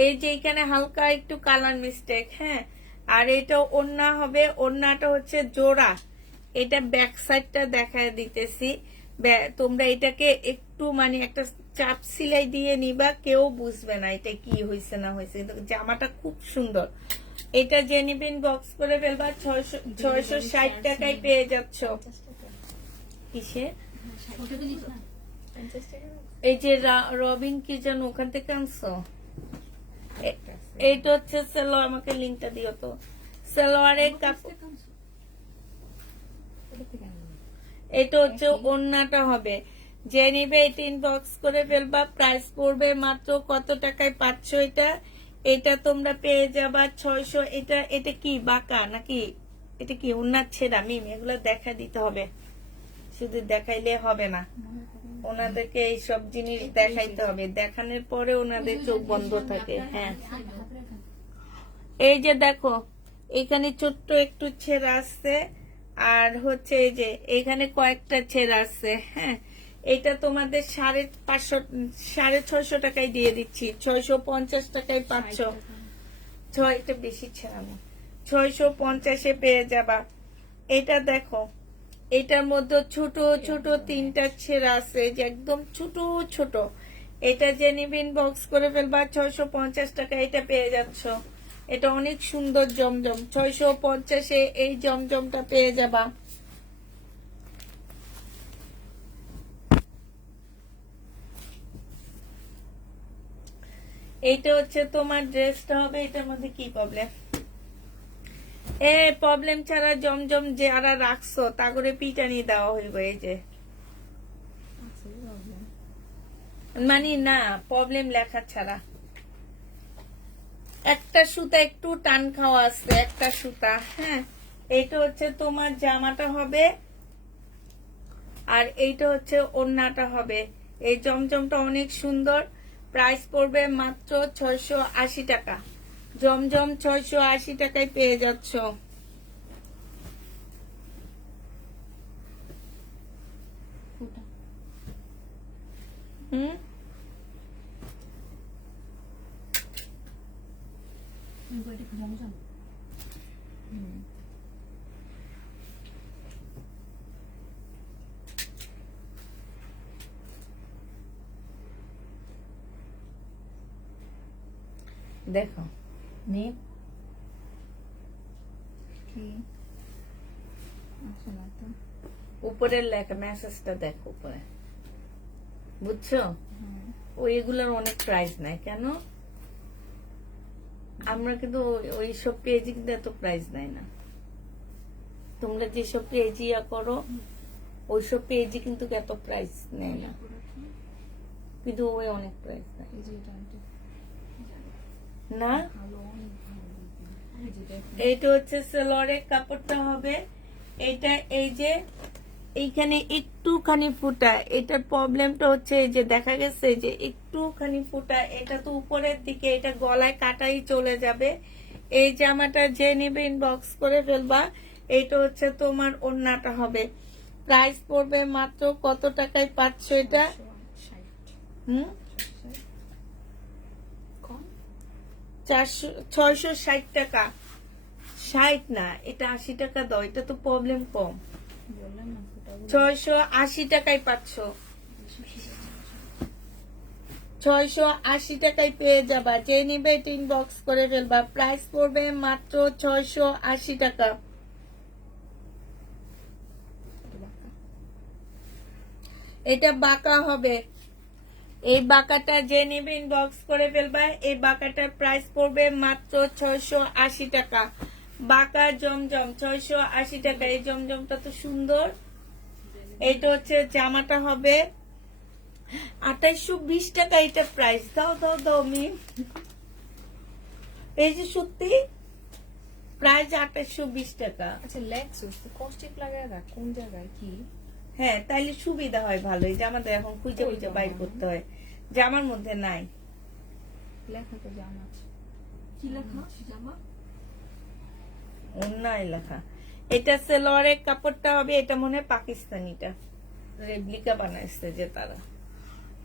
এই যে এখানে হালকা একটু কালার মিস্টেক, হ্যাঁ। আর এটা ওড়না হবে, ওড়নাটা হচ্ছে জোড়া। এটা ব্যাক সাইডটা দেখায় দিতেছি। তোমরা এটাকে একটু মানে একটা চাপ সিলাই দিয়ে নিবা, কেউ বুঝবে না এটা কি হয়েছে না হয়েছে। কিন্তু জামাটা খুব সুন্দর। এটা যে নিবেন বক্স করে ফেলবা। 660 টাকায় পেয়ে যাচ্ছ। কিসে? এই যে রবিন কি যেন ওখান থেকে আনছো। এইটা হচ্ছে সালোয়ার, আমাকে লিঙ্কটা দিও তো। সালোয়ারের কাপড়, এটা হচ্ছে ওড়নাটা হবে। যে নিবে এটা ইনবক্স করে ফেলবা। প্রাইস পড়বে মাত্র কত টাকায় পাচ্ছ এটা? এটা তোমরা পেয়ে যাবা 600। এটা কি বাঁকা নাকি? এটা কি ওড়নার ছেঁড়া? মিম এগুলো দেখা দিতে হবে, শুধু দেখাইলে হবে না, ওনাদেরকে এইসব জিনিস দেখাইতে হবে। দেখানোর পরে ওনাদের চোখ বন্ধ থাকে। হ্যাঁ এই যে দেখো, এখানে ছোট্ট একটু ছেঁড়া আছে, আর হচ্ছে এই যে এখানে কয়েকটা ছেঁড়া আছে। হ্যাঁ, এটা তোমাদের 550 650 টাকায় দিয়ে দিচ্ছি, 650 টাকায় পাচ্ছ। এটা বেশি ছেঁড়ানো, 650-এ পেয়ে যাবা। এটা দেখো, এটার মধ্যে ছোট ছোট 3টা ছেঁড়া আছে, যে একদম ছোট ছোট। এটা যে নিবিন বক্স করে ফেলবা, 650 টাকা এটা পেয়ে যাচ্ছ। এটা অনেক সুন্দর জমজম, 650-এ এই জমজমটা পেয়ে যাবা। এইটা হচ্ছে তোমার ড্রেসটা হবে। এটার মধ্যে কি প্রবলেম? প্রবলেম ছাড়া জমজম যারা রাখছো তা করে পিটানি দেওয়া হইব। এই যে মানে না, প্রবলেম লেখা ছাড়া একটা সুতা একটু টান খাওয়া আছে, একটা সুতা। হ্যাঁ, এইটা হচ্ছে তোমার জামাটা হবে, আর এইটা হচ্ছে ওড়নাটা হবে। এই জমজমটা অনেক সুন্দর। প্রাইস পড়বে মাত্র 680 টাকা। জমজম 680 টাকায় পেয়ে যাচ্ছ। হুম, দেখো নে উপরের লেখা মেসেজটা দেখো উপরে, বুঝছো? ওইগুলোর অনেক প্রাইস নাই কেন? আমরা কিন্তু ওই সব পেজে কিন্তু এত প্রাইস নাই না। তোমরা যেসব পেজ ইয়া করো ওইসব পেজে কিন্তু এত প্রাইস নেয় না, কিন্তু ওই অনেক প্রাইস নেয় না। এইটা হচ্ছে সালোয়ারের কাপড়টা হবে। এটা এই যে এইখানে একটুখানি ফুটা, এটার প্রবলেমটা হচ্ছে এই যে দেখা গেছে যে একটুখানি ফুটা, এটা তো উপরের দিকে, এটা গলায় কাটাই চলে যাবে। এই জামাটা যে নেবে ইনবক্স করে ফেলবা। এইটা হচ্ছে তোমার ওড়নাটা হবে। প্রাইস পড়বে মাত্র কত টাকায় পাচ্ছ এটা? 660 টাকা। 60 না, এটা 80 টাকা দাও, এটা তো প্রবলেম কম। 680 টাকায় পাচ্ছ, 680 টাকায় পেয়ে যাবা। যে নিবে ইনবক্স করে ফেলবা। প্রাইস পড়বে মাত্র 680 টাকা। এটা বাঁকা হবে। এই বাঁকাটা যে নিবে ইনবক্স করে ফেলবা। এই বাঁকাটার প্রাইস পড়বে মাত্র 680 টাকা। বাঁকা জমজম 680 টাকা। এই জমজমটা তো সুন্দর। এইটা হচ্ছে জামাটা হবে 2820 টাকা। এটা প্রাইস দাও দাও দাও মিম। এই যে সত্যি প্রাইস 2820 টাকা। আচ্ছা লেক্সুস তো কস্টিক লাগায় রাখ কোন জায়গায় কি? হ্যাঁ, তাইলে সুবিধা হয় ভালোই। জামাতে এখন খুঁজে খুঁজে বাইর করতে হয়, জামার মধ্যে নাই। লেখা তো জানা আছে। কি লেখা? জামা অন্যায় লেখা। এটা সালোয়ারের কাপড়টা হবে। এটা মনে হয় পাকিস্তানিটা, রেপ্লিকা বানাইছে যে তারা।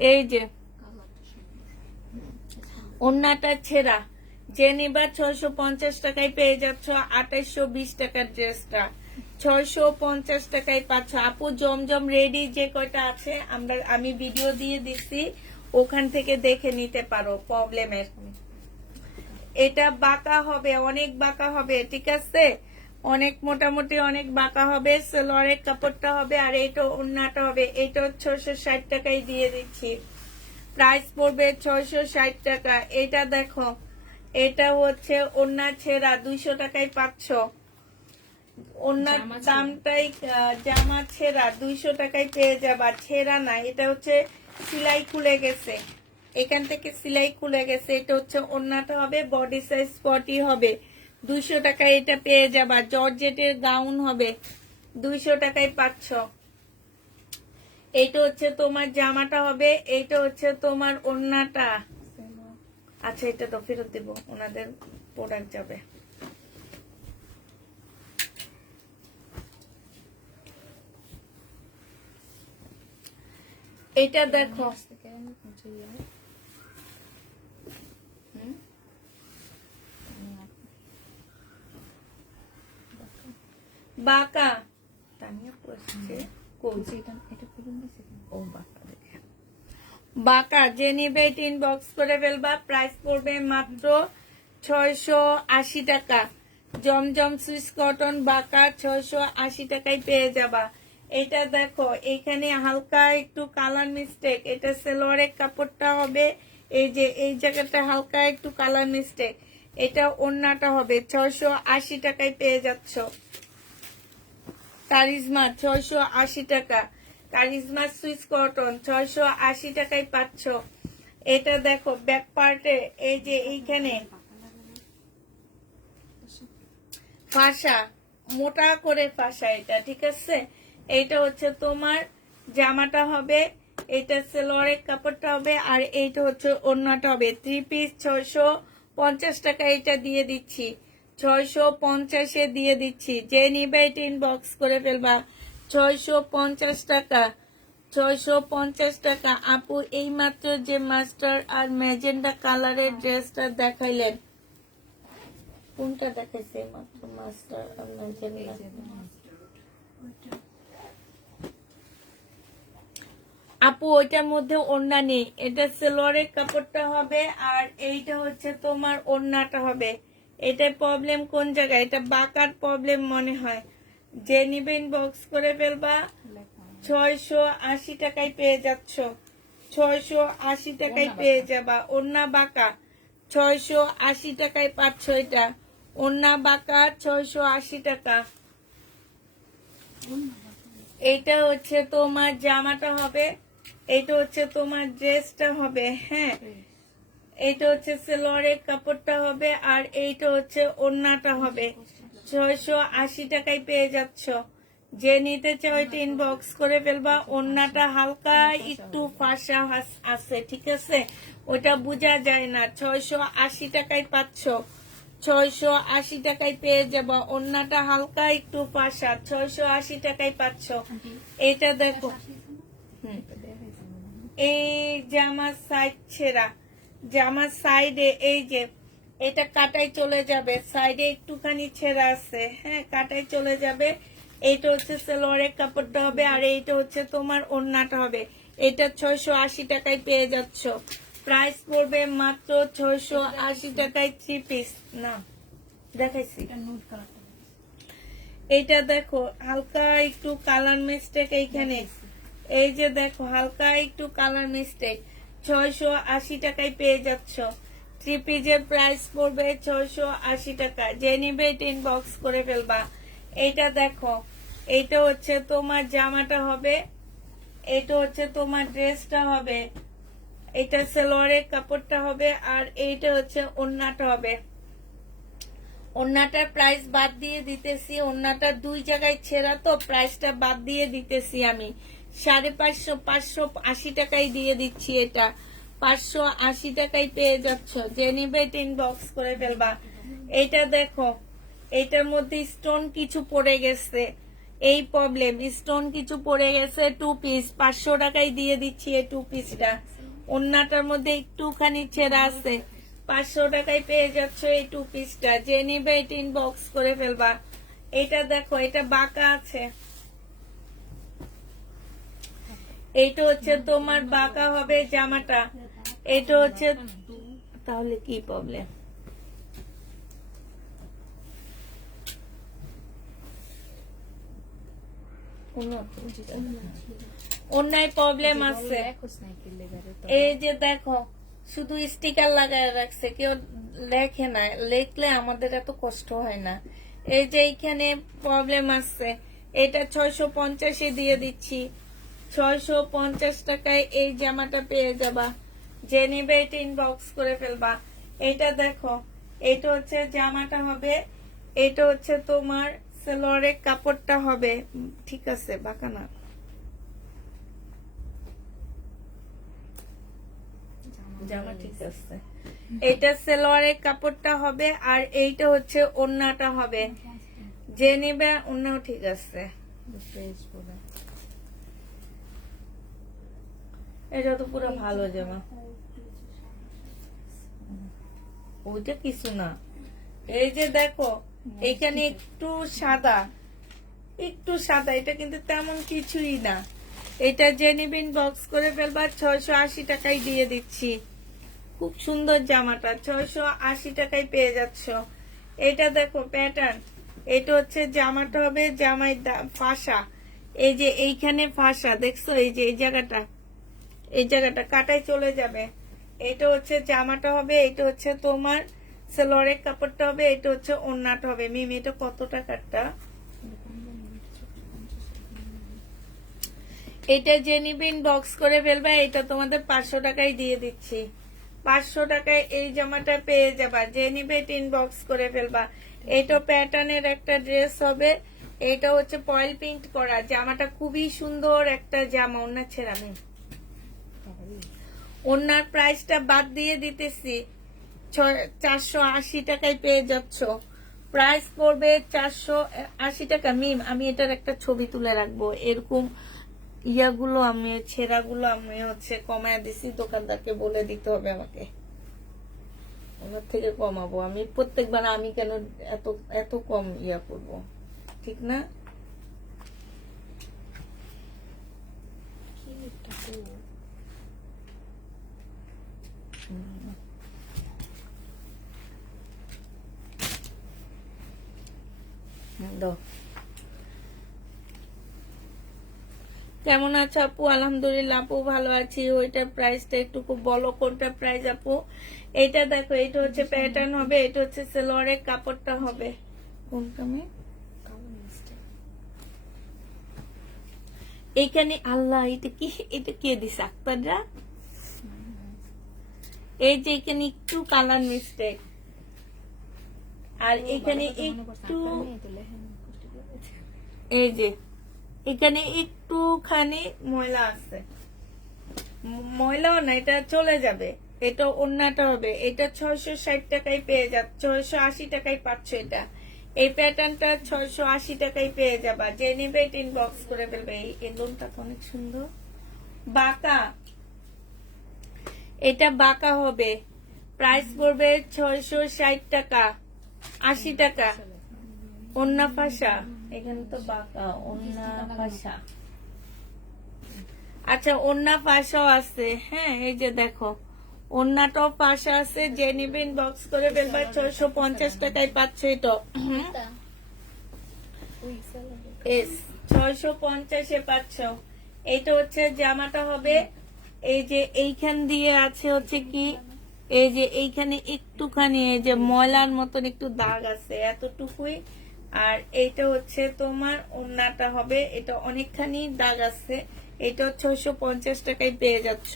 এই যে কালারটা সুন্দর। ওন্নাটা ছেঁড়া। যে নিবা 650 টাকায় পেয়ে যাচ্ছ 2820 টাকার ড্রেসটা। 650 টাকায় পাচ্ছ। আপু জমজম রেডি যে কয়টা আছে আমি ভিডিও দিয়ে দিচ্ছি, ওখান থেকে দেখে নিতে পারো। প্রবলেমের এটা বাঁকা হবে, অনেক বাঁকা হবে, ঠিক আছে? অনেক মোটামুটি অনেক বাঁকা হবে। সালোয়ারের কাপড়টা হবে, আর এইটা ওন্নাটা হবে। এইটা 660 টাকায় দিয়ে দিচ্ছি। প্রাইস পড়বে 660 টাকা। এটা দেখো, এটা হচ্ছে ওন্না ছেঁড়া, 200 টাকায় পাচ্ছ। ওন্নার দামটাই জামা ছেঁড়া 200 টাকায় পেয়ে যাবা। ছেঁড়া না, এটা হচ্ছে সেলাই খুলে গেছে, এখান থেকে সেলাই খুলে গেছে। এটা হচ্ছে ওন্নাটা হবে, বডি সাইজ 40 হবে। 200 টাকায় এটা পেয়ে যাবা। জর্জেটের গাউন হবে, 200 টাকায় পাচ্ছ। এইটা হচ্ছে তোমার জামাটা হবে, এইটা হচ্ছে তোমার ওড়নাটা। আচ্ছা, এটা তো ফেরত দিব, ওনাদের প্রোডাক্ট যাবে। এটা দেখো থেকে হচ্ছে ইয়া বাঁকা তানিয়া পড়ছে কোজি এটা পর্যন্ত ও বাঁকা দেখে বাঁকা যে নিবে ইনবক্স করে ফেলবা প্রাইস পড়বে মাত্র 680 টাকা জমজম সুইস কটন বাঁকা 680 টাকায় পেয়ে যাবা এটা দেখো এখানে হালকা একটু কালার মিস্টেক এটা সেলোয়ারের কাপড়টা হবে এই যে এই জায়গাটা হালকা একটু কালার মিস্টেক এটা ওড়নাটা হবে 680 টাকায় পেয়ে যাচ্ছ কারিজমা 680 টাকা কারিজমা সুইস কটন 680 টাকায় পাচ্ছ এটা দেখো ব্যাক পার্টে এই যে এইখানে ফাঁসা মোটা করে ফাঁসা এটা ঠিক আছে এইটা হচ্ছে তোমার জামাটা হবে এটা সেলোয়ারের কাপড়টা হবে আর এইটা হচ্ছে ওড়নাটা হবে 3 পিস 650 টাকা এটা দিয়ে দিচ্ছি 650 এ দিয়ে দিচ্ছি যে নিবে এটা ইনবক্স করে ফেলবা 650 টাকা 650 টাকা আপু এই মাত্র যে মাস্টার আর ম্যাজেন্ডা কালারের ড্রেসটা দেখাইলেন কোনটা দেখাইছে মাত্র মাস্টার আর ম্যাজেন্ডা আপু ওইটার মধ্যে ওড়না নেই এটা সেলোয়ারের কাপড়টা হবে আর এইটা হচ্ছে তোমার ওড়নাটা হবে এটা প্রবলেম কোন জায়গায় এটা বাঁকার প্রবলেম মনে হয় যে নিবে ইনবক্স করে ফেলবা 680 টাকায় পেয়ে যাচ্ছ 680 টাকায় পেয়ে যাবা ওড়না বাঁকা 680 টাকায় পাচ্ছ এটা ওড়না বাঁকা 680 টাকা এইটা হচ্ছে তোমার জামাটা হবে এটা হচ্ছে তোমার ড্রেসটা হবে হ্যাঁ এইটা হচ্ছে সেলোয়ারের কাপড়টা হবে আর এইটা হচ্ছে ওড়নাটা হবে 680 টাকায় পেয়ে যাচ্ছ যে নিতে চাও এটা ইনবক্স করে ফেলবা ওড়নাটা হালকা একটু ফাঁসা আছে ঠিক আছে ওটা বোঝা যায় না 680 টাকায় পাচ্ছ 680 টাকায় পেয়ে যাবা ওড়নাটা হালকা একটু ফাঁসা 680 টাকায় পাচ্ছ এটা দেখো এই জামার সাইড ছেঁড়া জামার সাইডে এই যে এটা কাটাই চলে যাবে সাইডে একটুখানি ছেঁড়া আছে হ্যাঁ কাটাই চলে যাবে এইটা হচ্ছে সেলোয়ারের কাপড়টা হবে আর এইটা হচ্ছে তোমার ওড়নাটা হবে এটা 680 টাকায় পেয়ে যাচ্ছ প্রাইস পড়বে মাত্র 680 টাকায় 3 পিস না দেখাইছি এইটা দেখো হালকা একটু কালার মিস্টেক এইখানে এই যে দেখো হালকা একটু কালার মিস্টেক 680 টাকায় পেয়ে যাচ্ছ 3 পিসের প্রাইস পড়বে 680 টাকা যে নিবে এটা ইনবক্স করে ফেলবা এইটা দেখো এইটা হচ্ছে তোমার জামাটা হবে এটা হচ্ছে তোমার ড্রেসটা হবে এটা সেলোয়ারের কাপড়টা হবে আর এইটা হচ্ছে ওড়নাটা হবে ওড়নাটার প্রাইস বাদ দিয়ে দিতেছি ওড়নাটা দুই জায়গায় ছেঁড়া তো প্রাইসটা বাদ দিয়ে দিতেছি আমি 550 580 টাকায় দিয়ে দিচ্ছি এটা 580 টাকায় পেয়ে যাচ্ছ যে নিবে এটা ইনবক্স করে ফেলবা এটা দেখো এটার মধ্যে স্টোন কিছু পড়ে গেছে এই প্রবলেম স্টোন কিছু পড়ে গেছে 2 পিস 500 টাকায় দিয়ে দিচ্ছি এই 2 পিসটা ওড়নাটার মধ্যে একটুখানি ছেঁড়া আছে 500 টাকায় পেয়ে যাচ্ছ এই 2 পিসটা যে নিবে এটা ইনবক্স করে ফেলবা এটা দেখো এটা বাঁকা আছে এইটা হচ্ছে তোমার বাঁকা হবে জামাটা এটা হচ্ছে তাহলে কি প্রবলেম অন্যায় প্রবলেম আছে এই যে দেখো শুধু স্টিকার লাগায় রাখছে কেউ লেখে না লিখলে আমাদের এত কষ্ট হয় না এই যে এইখানে প্রবলেম আছে এটা 650 দিয়ে দিচ্ছি 650 টাকায় এই জামাটা পেয়ে যাবা যে নিবে এটা ইনবক্স করে ফেলবা এটা দেখো এটা হচ্ছে জামাটা হবে এটা হচ্ছে তোমার সেলোয়ারের কাপড়টা হবে ঠিক আছে বাঁকা না জামা ঠিক আছে এটা সেলোয়ারের কাপড়টা হবে আর এইটা হচ্ছে ওড়নাটা হবে যে নিবে ওড়নাও ঠিক আছে এটা তো পুরো ভালো জামা। ওইটা কিছু না, এই যে দেখো এখানে একটু সাদা, একটু সাদা, এটা কিন্তু তেমন কিছুই না। এটা যে নিবেন বক্স করে ফেলবা, 680 টাকায় দিয়ে দিচ্ছি। খুব সুন্দর জামাটা 680 টাকায় পেয়ে যাচ্ছ। এটা দেখো প্যাটার্ন, এটা হচ্ছে জামাটা হবে জামাই ফাঁসা, এই যে এইখানে ফাঁসা দেখছো, এই যে এই জায়গাটা কাটাই চলে যাবে। এটা হচ্ছে জামাটা হবে, এটা হচ্ছে তোমার সেলোয়ারের কাপড়টা হবে, এটা হচ্ছে ওড়নাটা হবে। মিমি এটা কত টাকারটা? এটা যে নিবেন বক্স করে ফেলবা, এটা তোমাদের 500 টাকায় দিয়ে দিচ্ছি। 500 টাকায় এই জামাটা পেয়ে যাবা, যে নিবে বক্স করে ফেলবা। এটা প্যাটার্নের একটা ড্রেস হবে, এটা হচ্ছে পয়েল প্রিন্ট করা জামাটা, খুবই সুন্দর একটা জামা। ওড়না ছেড়া নেই, ওড়নার প্রাইসটা বাদ দিয়ে দিতেছি, 480 টাকায় পেয়ে যাচ্ছ। প্রাইস পড়বে 480 টাকা। মিম আমি এটার একটা ছবি তুলে রাখবো, এরকম ইয়াগুলো আমি ছেঁড়াগুলো আমি হচ্ছে কমায় দিছি, দোকানদারকে বলে দিতে হবে আমাকে, ওনার থেকে কমাবো আমি প্রত্যেকবার। আমি কেন এত এত কম ইয়া করবো, ঠিক না? দাও। কেমন আছো আপু? আলহামদুলিল্লাহ আপু ভালো আছি। ওইটার প্রাইসটা একটু বলো, কোনটা প্রাইস আপু? এটা দেখো, এটা হচ্ছে প্যাটার্ন হবে, এটা হচ্ছে সেলোয়ারের কাপড়টা হবে। কোনটা মেয়ে? এইখানে আল্লাহ, এটা কি, এটা কে দিছে? আক্তাররা। এই যে এখানে একটু কালার মিস্টেক, আর এখানে একটু, এই যে এখানে একটুখানি ময়লা আছে, ময়লাও না, এটা চলে যাবে। এটা ওড়নাটা হবে, এটা 660 টাকায় পেয়ে যাবে, 680 টাকায় পাচ্ছ। এটা এই প্যাটার্নটা 680 টাকায় পেয়ে যাবা, যে নিবে ইনবক্স করে ফেলবে। এই লোনটা অনেক সুন্দর, বাঁকা, এটা বাঁকা হবে, প্রাইস পড়বে 660 টাকা, 80 টাকা। ওন্না ফাঁসা, এখানে তো বাঁকা, ওন্না ফাঁসা। আচ্ছা ওন্না ফাঁসাও আছে, হ্যাঁ এই যে দেখো ওন্নাটাও পাশা আছে, যে নিবেন বক্স করে ফেলবা, 650 টাকায় পাচ্ছ। এটা 650-এ পাচ্ছ। এটা হচ্ছে জামাটা হবে, এই যে এইখান দিয়ে আছে হচ্ছে কি, এই যে এইখানে একটুখানি এই যে ময়লার মতন একটু দাগ আছে, এতটুকুই। আর এইটা হচ্ছে তোমার ওড়নাটা হবে, এটা অনেকখানি দাগ আছে। এটা 650 টাকায় পেয়ে যাচ্ছ।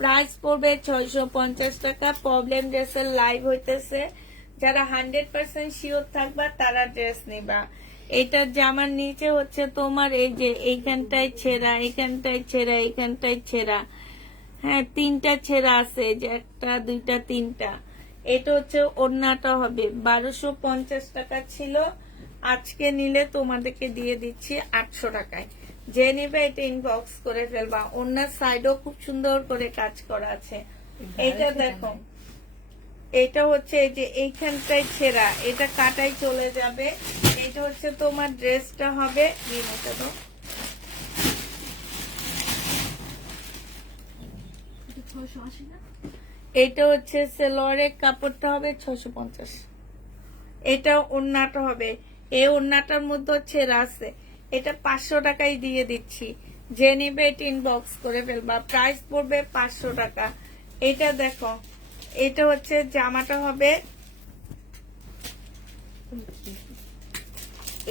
প্রাইস পড়বে 650 টাকা। প্রবলেম ড্রেসের লাইভ হইতেছে, যারা 100% শিওর থাকবা তারা ড্রেস নিবা। এটা জামার নিচে হচ্ছে তোমার এই যে এইখানটায় ছেঁড়া, এইখানটায় ছেঁড়া, এইখানটায় ছেঁড়া, হ্যাঁ 3টা ছেঁড়া আছে, যে 1 2 3টা। এটা হচ্ছে ওড়নাটা হবে, 1250 টাকা ছিল, আজকে নিলে তোমাদেরকে দিয়ে দিচ্ছি 800 টাকায়। যে নিবে এটা ইনবক্স করে ফেলবা। ওড়নার সাইডও খুব সুন্দর করে কাজ করা আছে। এটা দেখো, এটা হচ্ছে এই যে এইখানটায় ছেঁড়া, এটা কাটাই চলে যাবে। এটা হচ্ছে তোমার ড্রেসটা হবে, এটা হচ্ছে সেলোয়ারের কাপড়টা হবে 650। এটা ওড়নাটা হবে, এই ওড়নাটার মধ্যে ছেঁড়া আছে, এটা 500 টাকায় দিয়ে দিচ্ছি। যে নিবে এটা ইনবক্স করে ফেলবা, প্রাইস পড়বে 500 টাকা। এটা দেখো, এটা হচ্ছে জামাটা হবে,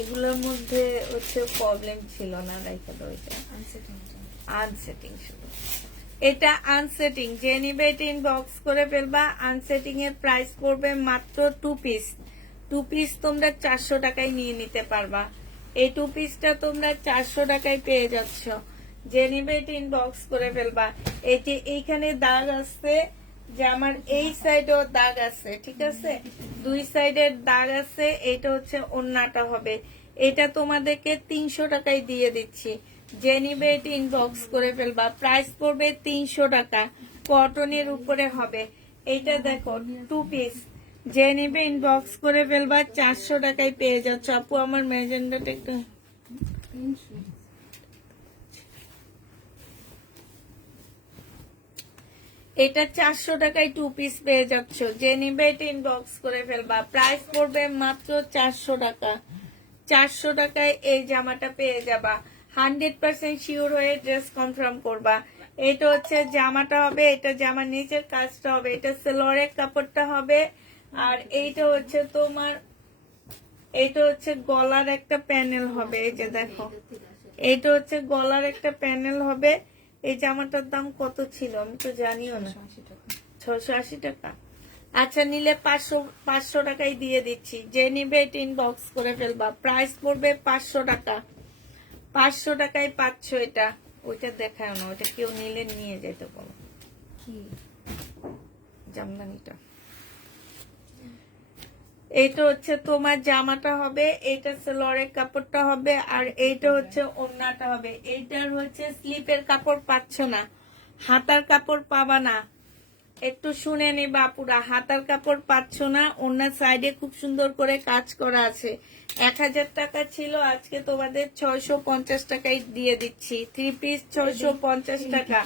এগুলোর মধ্যে হচ্ছে প্রবলেম ছিল না, রাইখা দাও, এটা আনসেটিং শুধু, এটা আনসেটিং। যে নিবে এটা ইনবক্স করে ফেলবা। আনসেটিং এর প্রাইস পড়বে মাত্র 2 পিস। 2 পিস তোমরা 400 টাকায় নিয়ে নিতে পারবা। এই 2 পিসটা তোমরা 400 টাকায় পেয়ে যাচ্ছ। যে নিবে এটা ইনবক্স করে ফেলবা। এটি এইখানে দাগ আছে, যে আমার এই সাইডেও দাগ আছে, ঠিক আছে, 2 সাইডের দাগ আছে। এটা হচ্ছে ওড়নাটা হবে, এটা তোমাদেরকে 300 টাকায় দিয়ে দিচ্ছি। যে নিবে এটা ইনবক্স করে ফেলবা। প্রাইস পড়বে 300 টাকা, কটনের উপরে হবে। এটা দেখো 2 পিস, যে নিবে ইনবক্স করে ফেলবা। 400 টাকায় পেয়ে যাচ্ছ। আপু আমার ম্যাজেন্ডাটা একটু, এটা 400 টাকায় 2 পিস পেয়ে যাচ্ছ। যে নিবে এটা ইনবক্স করে ফেলবা। প্রাইস পড়বে মাত্র 400 টাকা। 400 টাকায় এই জামাটা পেয়ে যাবা। 100% শিওর হয়ে ড্রেস কনফার্ম করবা। এটা হচ্ছে জামাটা হবে, এটা জামার নিচের কাজটা হবে, এটা সেলোয়ারের কাপড়টা হবে। আর এইটা হচ্ছে তোমার, এইটা হচ্ছে গলার একটা প্যানেল হবে। এই যে দেখো, এইটা হচ্ছে গলার একটা প্যানেল হবে। এই জামাটার দাম কত ছিল আমি তো জানিও না। 680 টাকা। আচ্ছা, নিলে 500 টাকায় দিয়ে দিচ্ছি। যে নিবে এটা ইনবক্স করে ফেলবা। প্রাইস পড়বে 500 টাকা। 500 টাকায় পাচ্ছ এটা। ওইটা দেখায় না, ওইটা কেউ নিলে নিয়ে যেতে বলো। কি জামদানিটা, এইটা হচ্ছে তোমার জামাটা হবে, এইটা সেলোয়ারের কাপড়টা হবে, আর এইটা হচ্ছে ওড়নাটা হবে। এইটার হচ্ছে স্লিপের কাপড় পাচ্ছ না, হাতার কাপড় পাবা না। একটু শুনে নিবা পুরা, হাতার কাপড় পাচ্ছ না। ওড়নার সাইডে খুব সুন্দর করে কাজ করা আছে। 1000 টাকা ছিল, আজকে তোমাদের 650 টাকায় দিয়ে দিচ্ছি। 3 পিস 650 টাকা।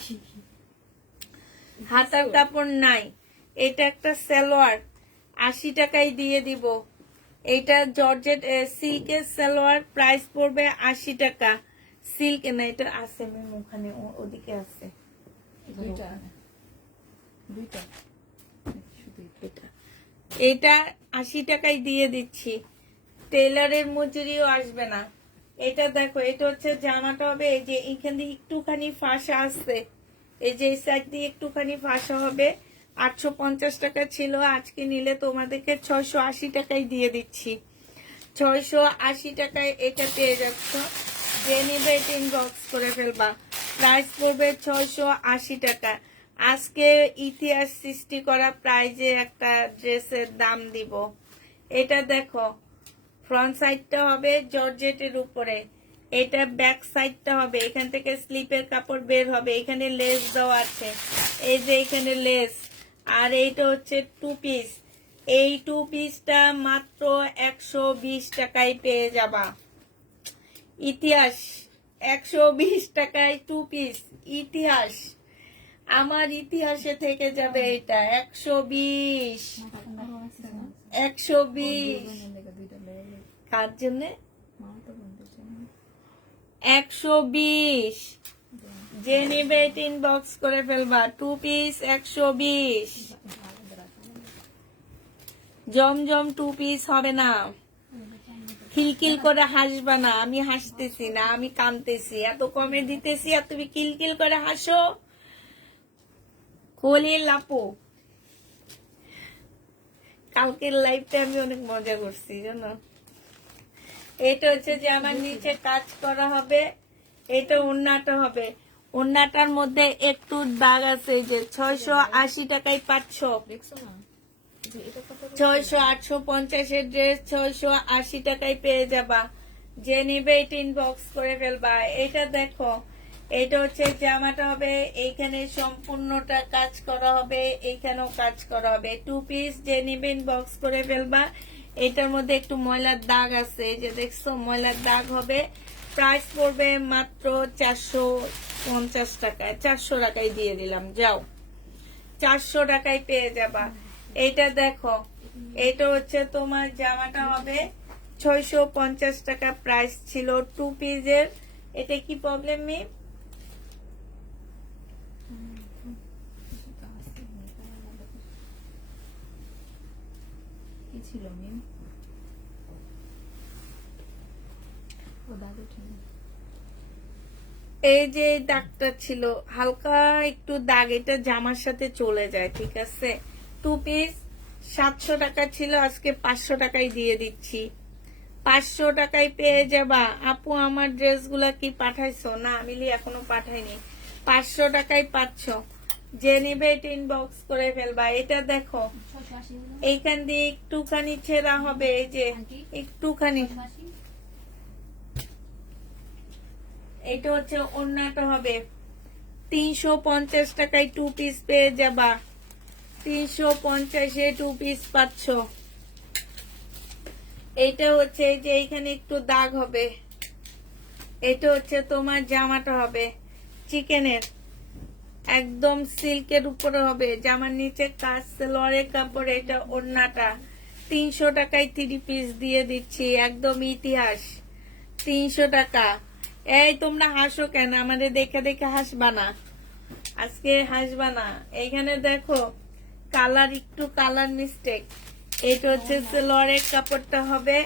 হাতার কাপড় নাই। এটা একটা সালোয়ার, 80 টাকায় দিয়ে দিব। এটা জর্জেট সিল্কের সালোয়ার, প্রাইস পড়বে 80 টাকা। সিল্ক না, এটা আছে ম্যাম ওখানে, ওদিকে আছে। দুইটা এটা 80 টাকায় দিয়ে দিচ্ছি। টেলারের মজুরিও আসবে না। এটা দেখো, এটা হচ্ছে জামাটা হবে। এই যে এখান দিয়ে একটুখানি ফাঁসা আসছে, এই যে এই সাইড দিয়ে একটুখানি ফাঁসা হবে। 850 টাকা ছিল, আজকে নিলে তোমাদেরকে 680 টাকায় দিয়ে দিচ্ছি। 680 টাকায় এটা পেয়ে যাচ্ছ। যে নিবে এটা ইনবক্স করে ফেলবা। প্রাইস পড়বে 680 টাকা। আজকে ইতিহাস সৃষ্টি করা প্রাইজে একটা ড্রেসের দাম দিব। এটা দেখো, ফ্রন্ট সাইডটা হবে জর্জেটের উপরে, এটা ব্যাক সাইডটা হবে। এখান থেকে স্লিপের কাপড় বের হবে, এখানে লেস দেওয়া আছে, এই যে এখানে লেস। আর এইটা হচ্ছে 2 পিস। এই 2 পিসটা মাত্র 120 টাকায় পেয়ে যাবা। ইতিহাস, 120 টাকায় 2 পিস। ইতিহাস, আমার ইতিহাসে থেকে যাবে এটা। 120, 120 কার জন্য? 120। যে নিবে এটা ইনবক্স করে ফেলবা। 2 পিস 120। জমজম 2 পিস হবে না। খিলখিল করে হাসবা না, আমি হাসতেছি না, আমি কানতেছি। এত কমে দিতেছি আর তুমি কিলকিল করে হাসো। খলিল লাপো, কালকের লাইফটা আমি অনেক মজা করছি জানো। এটা হচ্ছে যে আমার নিচে কাজ করা হবে, এটা ওড়নাটা হবে। ওড়নাটার মধ্যে একটু দাগ আছে। যে 680 টাকায় পাচ্ছ। দেখছো না, 600 850 এর ড্রেস 680 টাকায় পেয়ে যাবা। যে নিবে এটা ইনবক্স করে ফেলবা। এটা দেখো, এটা হচ্ছে জামাটা হবে, এইখানে সম্পূর্ণটা কাজ করা হবে, এইখানেও কাজ করা হবে। 2 পিস, যে নিবে ইনবক্স করে ফেলবা। এটার মধ্যে একটু ময়লার দাগ আছে, এই যে দেখছো ময়লার দাগ হবে। প্রাইস পড়বে মাত্র 450 টাকায়। 400 টাকায় দিয়ে দিলাম, যাও। 400 টাকায় পেয়ে যাবা। এটা দেখো, এটা হচ্ছে তোমার জামাটা হবে 650 টাকা প্রাইস ছিল 2 পিসের। এটা কি প্রবলেম মি? কি ছিল মিম? ও দাদু ঠিক। এই যে দাগটা ছিল, হালকা একটু দাগ, এটা জামার সাথে চলে যায়, ঠিক আছে। 2 পিস 700 টাকা ছিল, আজকে 500 টাকায় দিয়ে দিচ্ছি। 500 টাকায় পেয়ে যাবা। আপু আমার ড্রেসগুলা কি পাঠাইছো? না মিলি এখনো পাঠাইনি। 500 টাকায় পাচ্ছ। যে নিবে এটা ইনবক্স করে ফেলবা। এটা দেখো, এইখান দিয়ে একটুখানি ছেঁড়া হবে, এই যে একটুখানি, এটা হচ্ছে ওড়নাটা হবে 350 টাকায় 2 পিস পেয়ে যাবা। 350-এ 2 পিস পাচ্ছ। এটা হচ্ছে এই যে এইখানে একটু দাগ হবে, এটা হচ্ছে তোমার জামাটা হবে চিকেনের, একদম সিল্কের উপরে হবে, জামার নিচে কাজ সালোয়ারের কাপড়, এটা ওড়নাটা। 300 টাকায় 3 পিস দিয়ে দিচ্ছি, একদম ইতিহাস। 300 টাকা। এই তোমরা হাসো কেন? আমাদের দেখে দেখে হাসবা না, আজকে হাসবা না। এইখানে দেখো কালার, একটু কালার মিস্টেক। এটা হচ্ছে সালোয়ারের কাপড়টা হবে,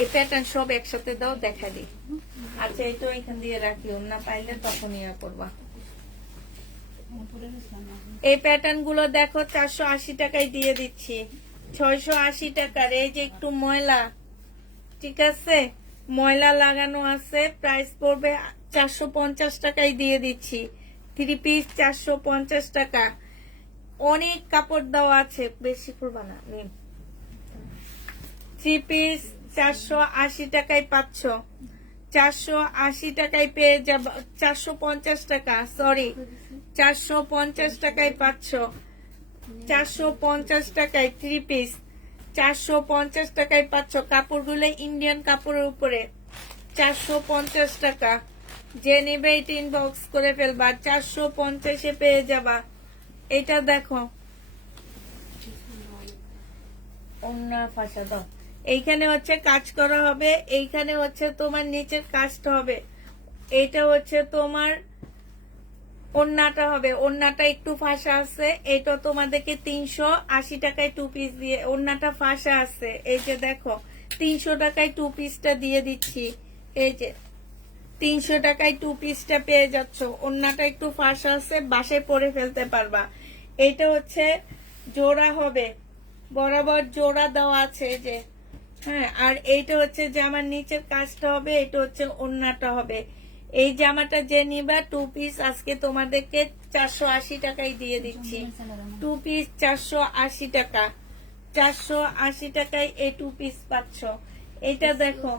এই প্যাটার্ন সব একসাথে দাও, দেখা দিই। আচ্ছা এটা এখান দিয়ে রাখি, না পাইলে তখন ইয়া করবা। এই প্যাটার্ন গুলো দেখো 480 টাকায় দিয়ে দিচ্ছি। 680 টাকার। এই যে একটু ময়লা, ঠিক আছে, ময়লা লাগানো আছে, প্রাইস পড়বে 450 টাকায় দিয়ে দিচ্ছি। 3 পিস 450 টাকা। অনেক কাপড় দেওয়া আছে, বেশি করবা না। 3 পিস 480 টাকায় পাচ্ছ। 480 টাকায় পেয়ে যাব, 450 টাকা, সরি 450 টাকায় পাচ্ছ। 450 টাকায় 3 পিস 450 টাকায় পাচ্ছ। কাপড়গুলো ইন্ডিয়ান কাপড়ের উপরে। 450 টাকা। যে নেবে এটা ইনবক্স করে ফেলবা, 450-এ পেয়ে যাবা। এটা দেখো ওন্না ফাঁসা দাও। এইখানে হচ্ছে কাজ করা হবে, এইখানে হচ্ছে তোমার নিচের কাজটা হবে। এইটা হচ্ছে তোমার ওন্নাটা হবে, ওন্নাটা একটু ফাঁসা আছে। এটা তোমাদেরকে 380 টাকায় 2 পিস দিয়ে, ওন্নাটা ফাঁসা আছে। এই যে দেখো 300 টাকায় 2 পিসটা দিয়ে দিচ্ছি। এই যে 300 টাকায় 2 পিসটা পেয়ে যাচ্ছ। ওন্নাটা একটু ফাঁসা আছে, বাসায় পরে ফেলতে পারবা। এটা হচ্ছে জোড়া হবে, বরাবর জোড়া দেওয়া আছে এই যে, হ্যাঁ। আর এইটা হচ্ছে জামার নিচের কাজটা হবে, এটা হচ্ছে ওন্নাটা হবে। এই জামাটা যে নিবা 2 পিস আজকে তোমাদেরকে 480 টাকায় দিয়ে দিচ্ছি। 2 পিস 480 টাকা। 480 টাকায় এই 2 পিস পাচ্ছ। এটা দেখো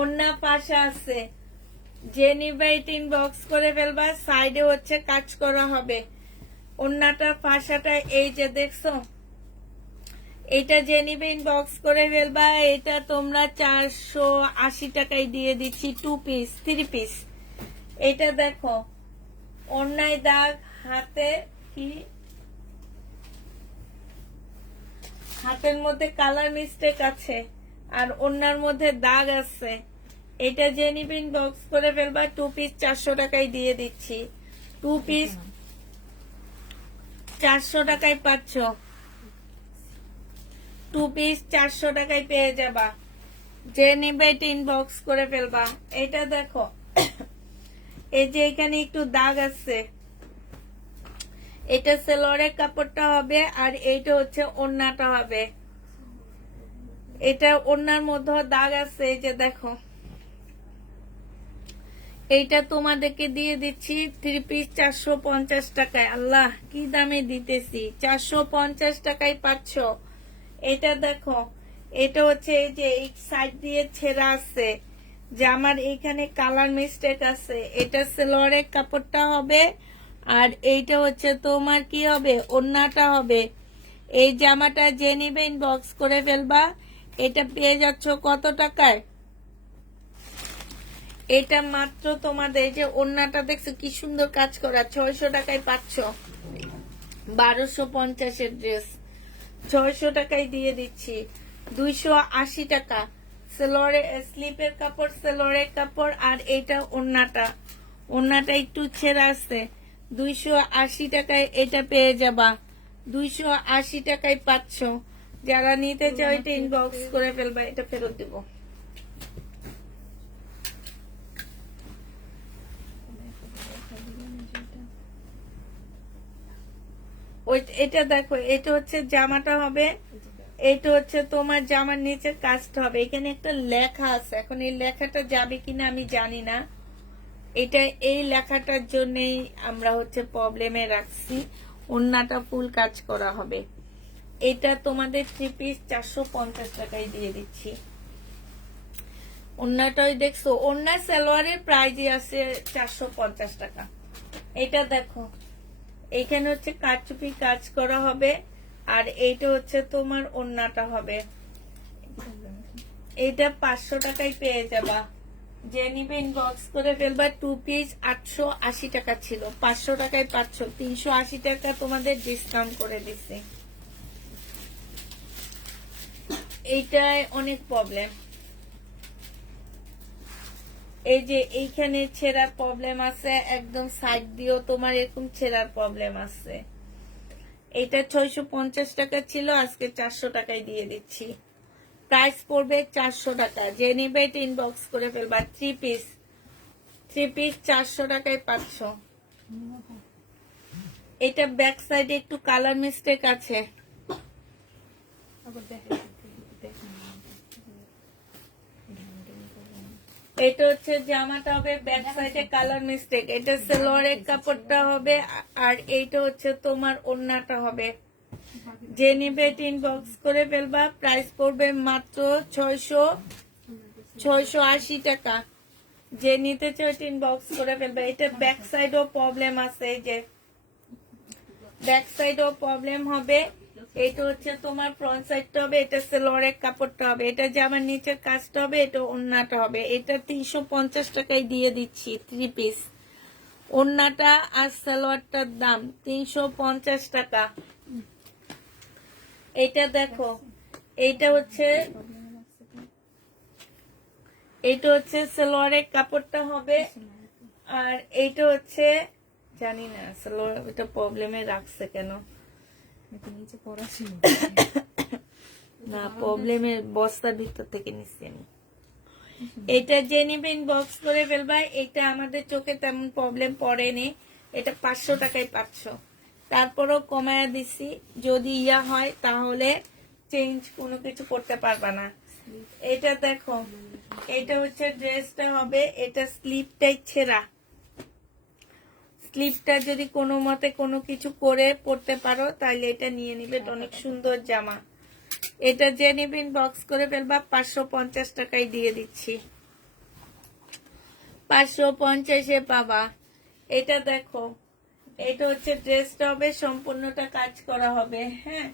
ওন্না পাশা আছে, যে নিবা এটা ইনবক্স করে ফেলবা। সাইডে হচ্ছে কাজ করা হবে। ওন্নাটা পাশাটা এই যে দেখছো, এটা যে নিবে ইনবক্স করে ফেলবা। এটা তোমরা 480 টাকায় দিয়ে দিচ্ছি। 2 পিস 3 পিস। এটা দেখো ওন্নায় দাগ, হাতে কি, হাতের মধ্যে কালার মিস্টেক আছে আর ওন্নার মধ্যে দাগ আছে। এটা যে নিবে ইনবক্স করে ফেলবা। 2 পিস 400 টাকায় দিয়ে দিচ্ছি। 2 পিস 400 টাকায় পাচ্ছ। 2 পিস 400 টাকায় পেয়ে যাবা। যে নিবে এটা ইনবক্স করে ফেলবা। এটা দেখো এই যে এখানে একটু দাগ আছে, এটা সালোয়ারের কাপড়টা হবে আর এইটা হচ্ছে ওড়নাটা হবে। এটা ওড়নার মধ্যে দাগ আছে, এই যে দেখো। এইটা তোমাদেরকে দিয়ে দিচ্ছি 3 পিস 450 টাকায়। আল্লাহ কি দামে দিতেছি, 450 টাকায় পাচ্ছ। এটা দেখো, এটা হচ্ছে এই যে এই সাইড দিয়ে ছেঁড়া আছে, জামার এইখানে কালার মিস্টেক আছে। এটা সালোয়ারের কাপড়টা হবে আর এইটা হচ্ছে তোমার কি হবে, ওড়নাটা হবে। এই জামাটা যে নিবে ইনবক্স করে ফেলবা। এটা পেয়ে যাচ্ছ কত টাকায়? এটা মাত্র তোমাদের যে ওড়নাটা দেখছো কি সুন্দর কাজ করা, 600 টাকায় পাচ্ছ। 1250-এর ড্রেস 600 টাকায় দিয়ে দিচ্ছি। 280 টাকা সালোয়ারে, স্লিপের কাপড়, সালোয়ারের কাপড়। আর এটা ওড়নাটা, ওড়নাটা একটু ছেঁড়া আছে। 280 টাকায় এটা পেয়ে যাবা। 280 টাকায় পাচ্ছ। যারা নিতে চাও এটা ইনবক্স করে ফেলবা, এটা ফেরত দেব। এটা দেখো, এটা হচ্ছে জামাটা হবে, এটা হচ্ছে তোমার জামার নিচের কাজটা হবে। এখানে একটা লেখা আছে, এখন এই লেখাটা যাবে কিনা আমি জানি না। এটা এই লেখাটার জন্যই আমরা হচ্ছে প্রবলেমে রাখছি। ওন্নাটা ফুল কাজ করা হবে। এটা তোমাদের 3 পিস 450 টাকায় দিয়ে দিচ্ছি। ওন্নাটাই দেখছো, ওন্না সালোয়ারের প্রাইসই আছে 450 টাকা। এটা দেখো, এখানে হচ্ছে কারচুপি কাজ করা হবে, আর এইটা হচ্ছে তোমার ওন্নাটা হবে। এটা 500 টাকায় পেয়ে যাবা। যে নিবে ইনবক্স করে ফেলবা। 2 পিস 880 টাকা ছিল, 500 টাকায় 500, 380 টাকা তোমাদের ডিসকাউন্ট করে দিচ্ছে। এইটাই অনেক প্রবলেম। এই যে এইখানে ছেঁড়ার প্রবলেম আছে, একদম সাইড দিয়েও তোমার এরকম ছেঁড়ার প্রবলেম আছে। এটা 650 টাকা ছিল, আজকে 400 টাকায় দিয়ে দিচ্ছি। প্রাইস পড়বে 400 টাকা। যে নিবে এটা ইনবক্স করে ফেলবা। 3 পিস 400 টাকায় 500। এটা ব্যাক সাইডে একটু কালার মিস্টেক আছে। এটা হচ্ছে জামাটা হবে, ব্যাক সাইডে কালার মিস্টেক। এটা সালোয়ারের কাপড়টা হবে, আর এইটা হচ্ছে তোমার ওড়নাটা হবে। যে নিবে ইনবক্স করে ফেলবা। প্রাইস পড়বে মাত্র 680 টাকা। যে নিতে চাও ইনবক্স করে ফেলবা। এটা ব্যাক সাইডও প্রবলেম আছে, এই যে ব্যাক সাইডও প্রবলেম হবে। এটা হচ্ছে তোমার ফ্রন্ট সাইডটা হবে, এটা সালোয়ারের কাপড়টা হবে, এটা জামার নিচের কাজটা হবে, এটা ওড়নাটা হবে। এটা 350 টাকায় দিয়ে দিচ্ছি 3 পিস। ওড়নাটা আর সালোয়ারটার দাম 350 টাকা। এটা দেখো, এইটা হচ্ছে সালোয়ারের কাপড়টা হবে, আর এইটা হচ্ছে জানি না সালোয়ার এটা প্রবলেমে রাখছে কেন। না, প্রবলেমের বস্তার ভিতর থেকে নিচ্ছি আমি। এটা যে নিবে ইনবক্স করে ফেলবা। এটা আমাদের চোখে তেমন প্রবলেম পড়েনি। এটা 500 টাকায় 500, তারপরও কমায়া দিছি। যদি ইয়া হয় তাহলে চেঞ্জ কোনো কিছু করতে পারবা না। এটা দেখো, এটা হচ্ছে ড্রেসটা হবে, এটা স্লিপটাই ছেঁড়া। স্লিপটা যদি কোনো মতে কোনো কিছু করে পড়তে পারো তাহলে এটা নিয়ে নিবে। এটা অনেক সুন্দর জামা। এটা যে নিবে ইনবক্স করে ফেলবা। 550 টাকায় দিয়ে দিচ্ছি। 550-এ পাবা। এটা দেখো, এটা হচ্ছে ড্রেসটা হবে, সম্পূর্ণটা কাজ করা হবে। হ্যাঁ,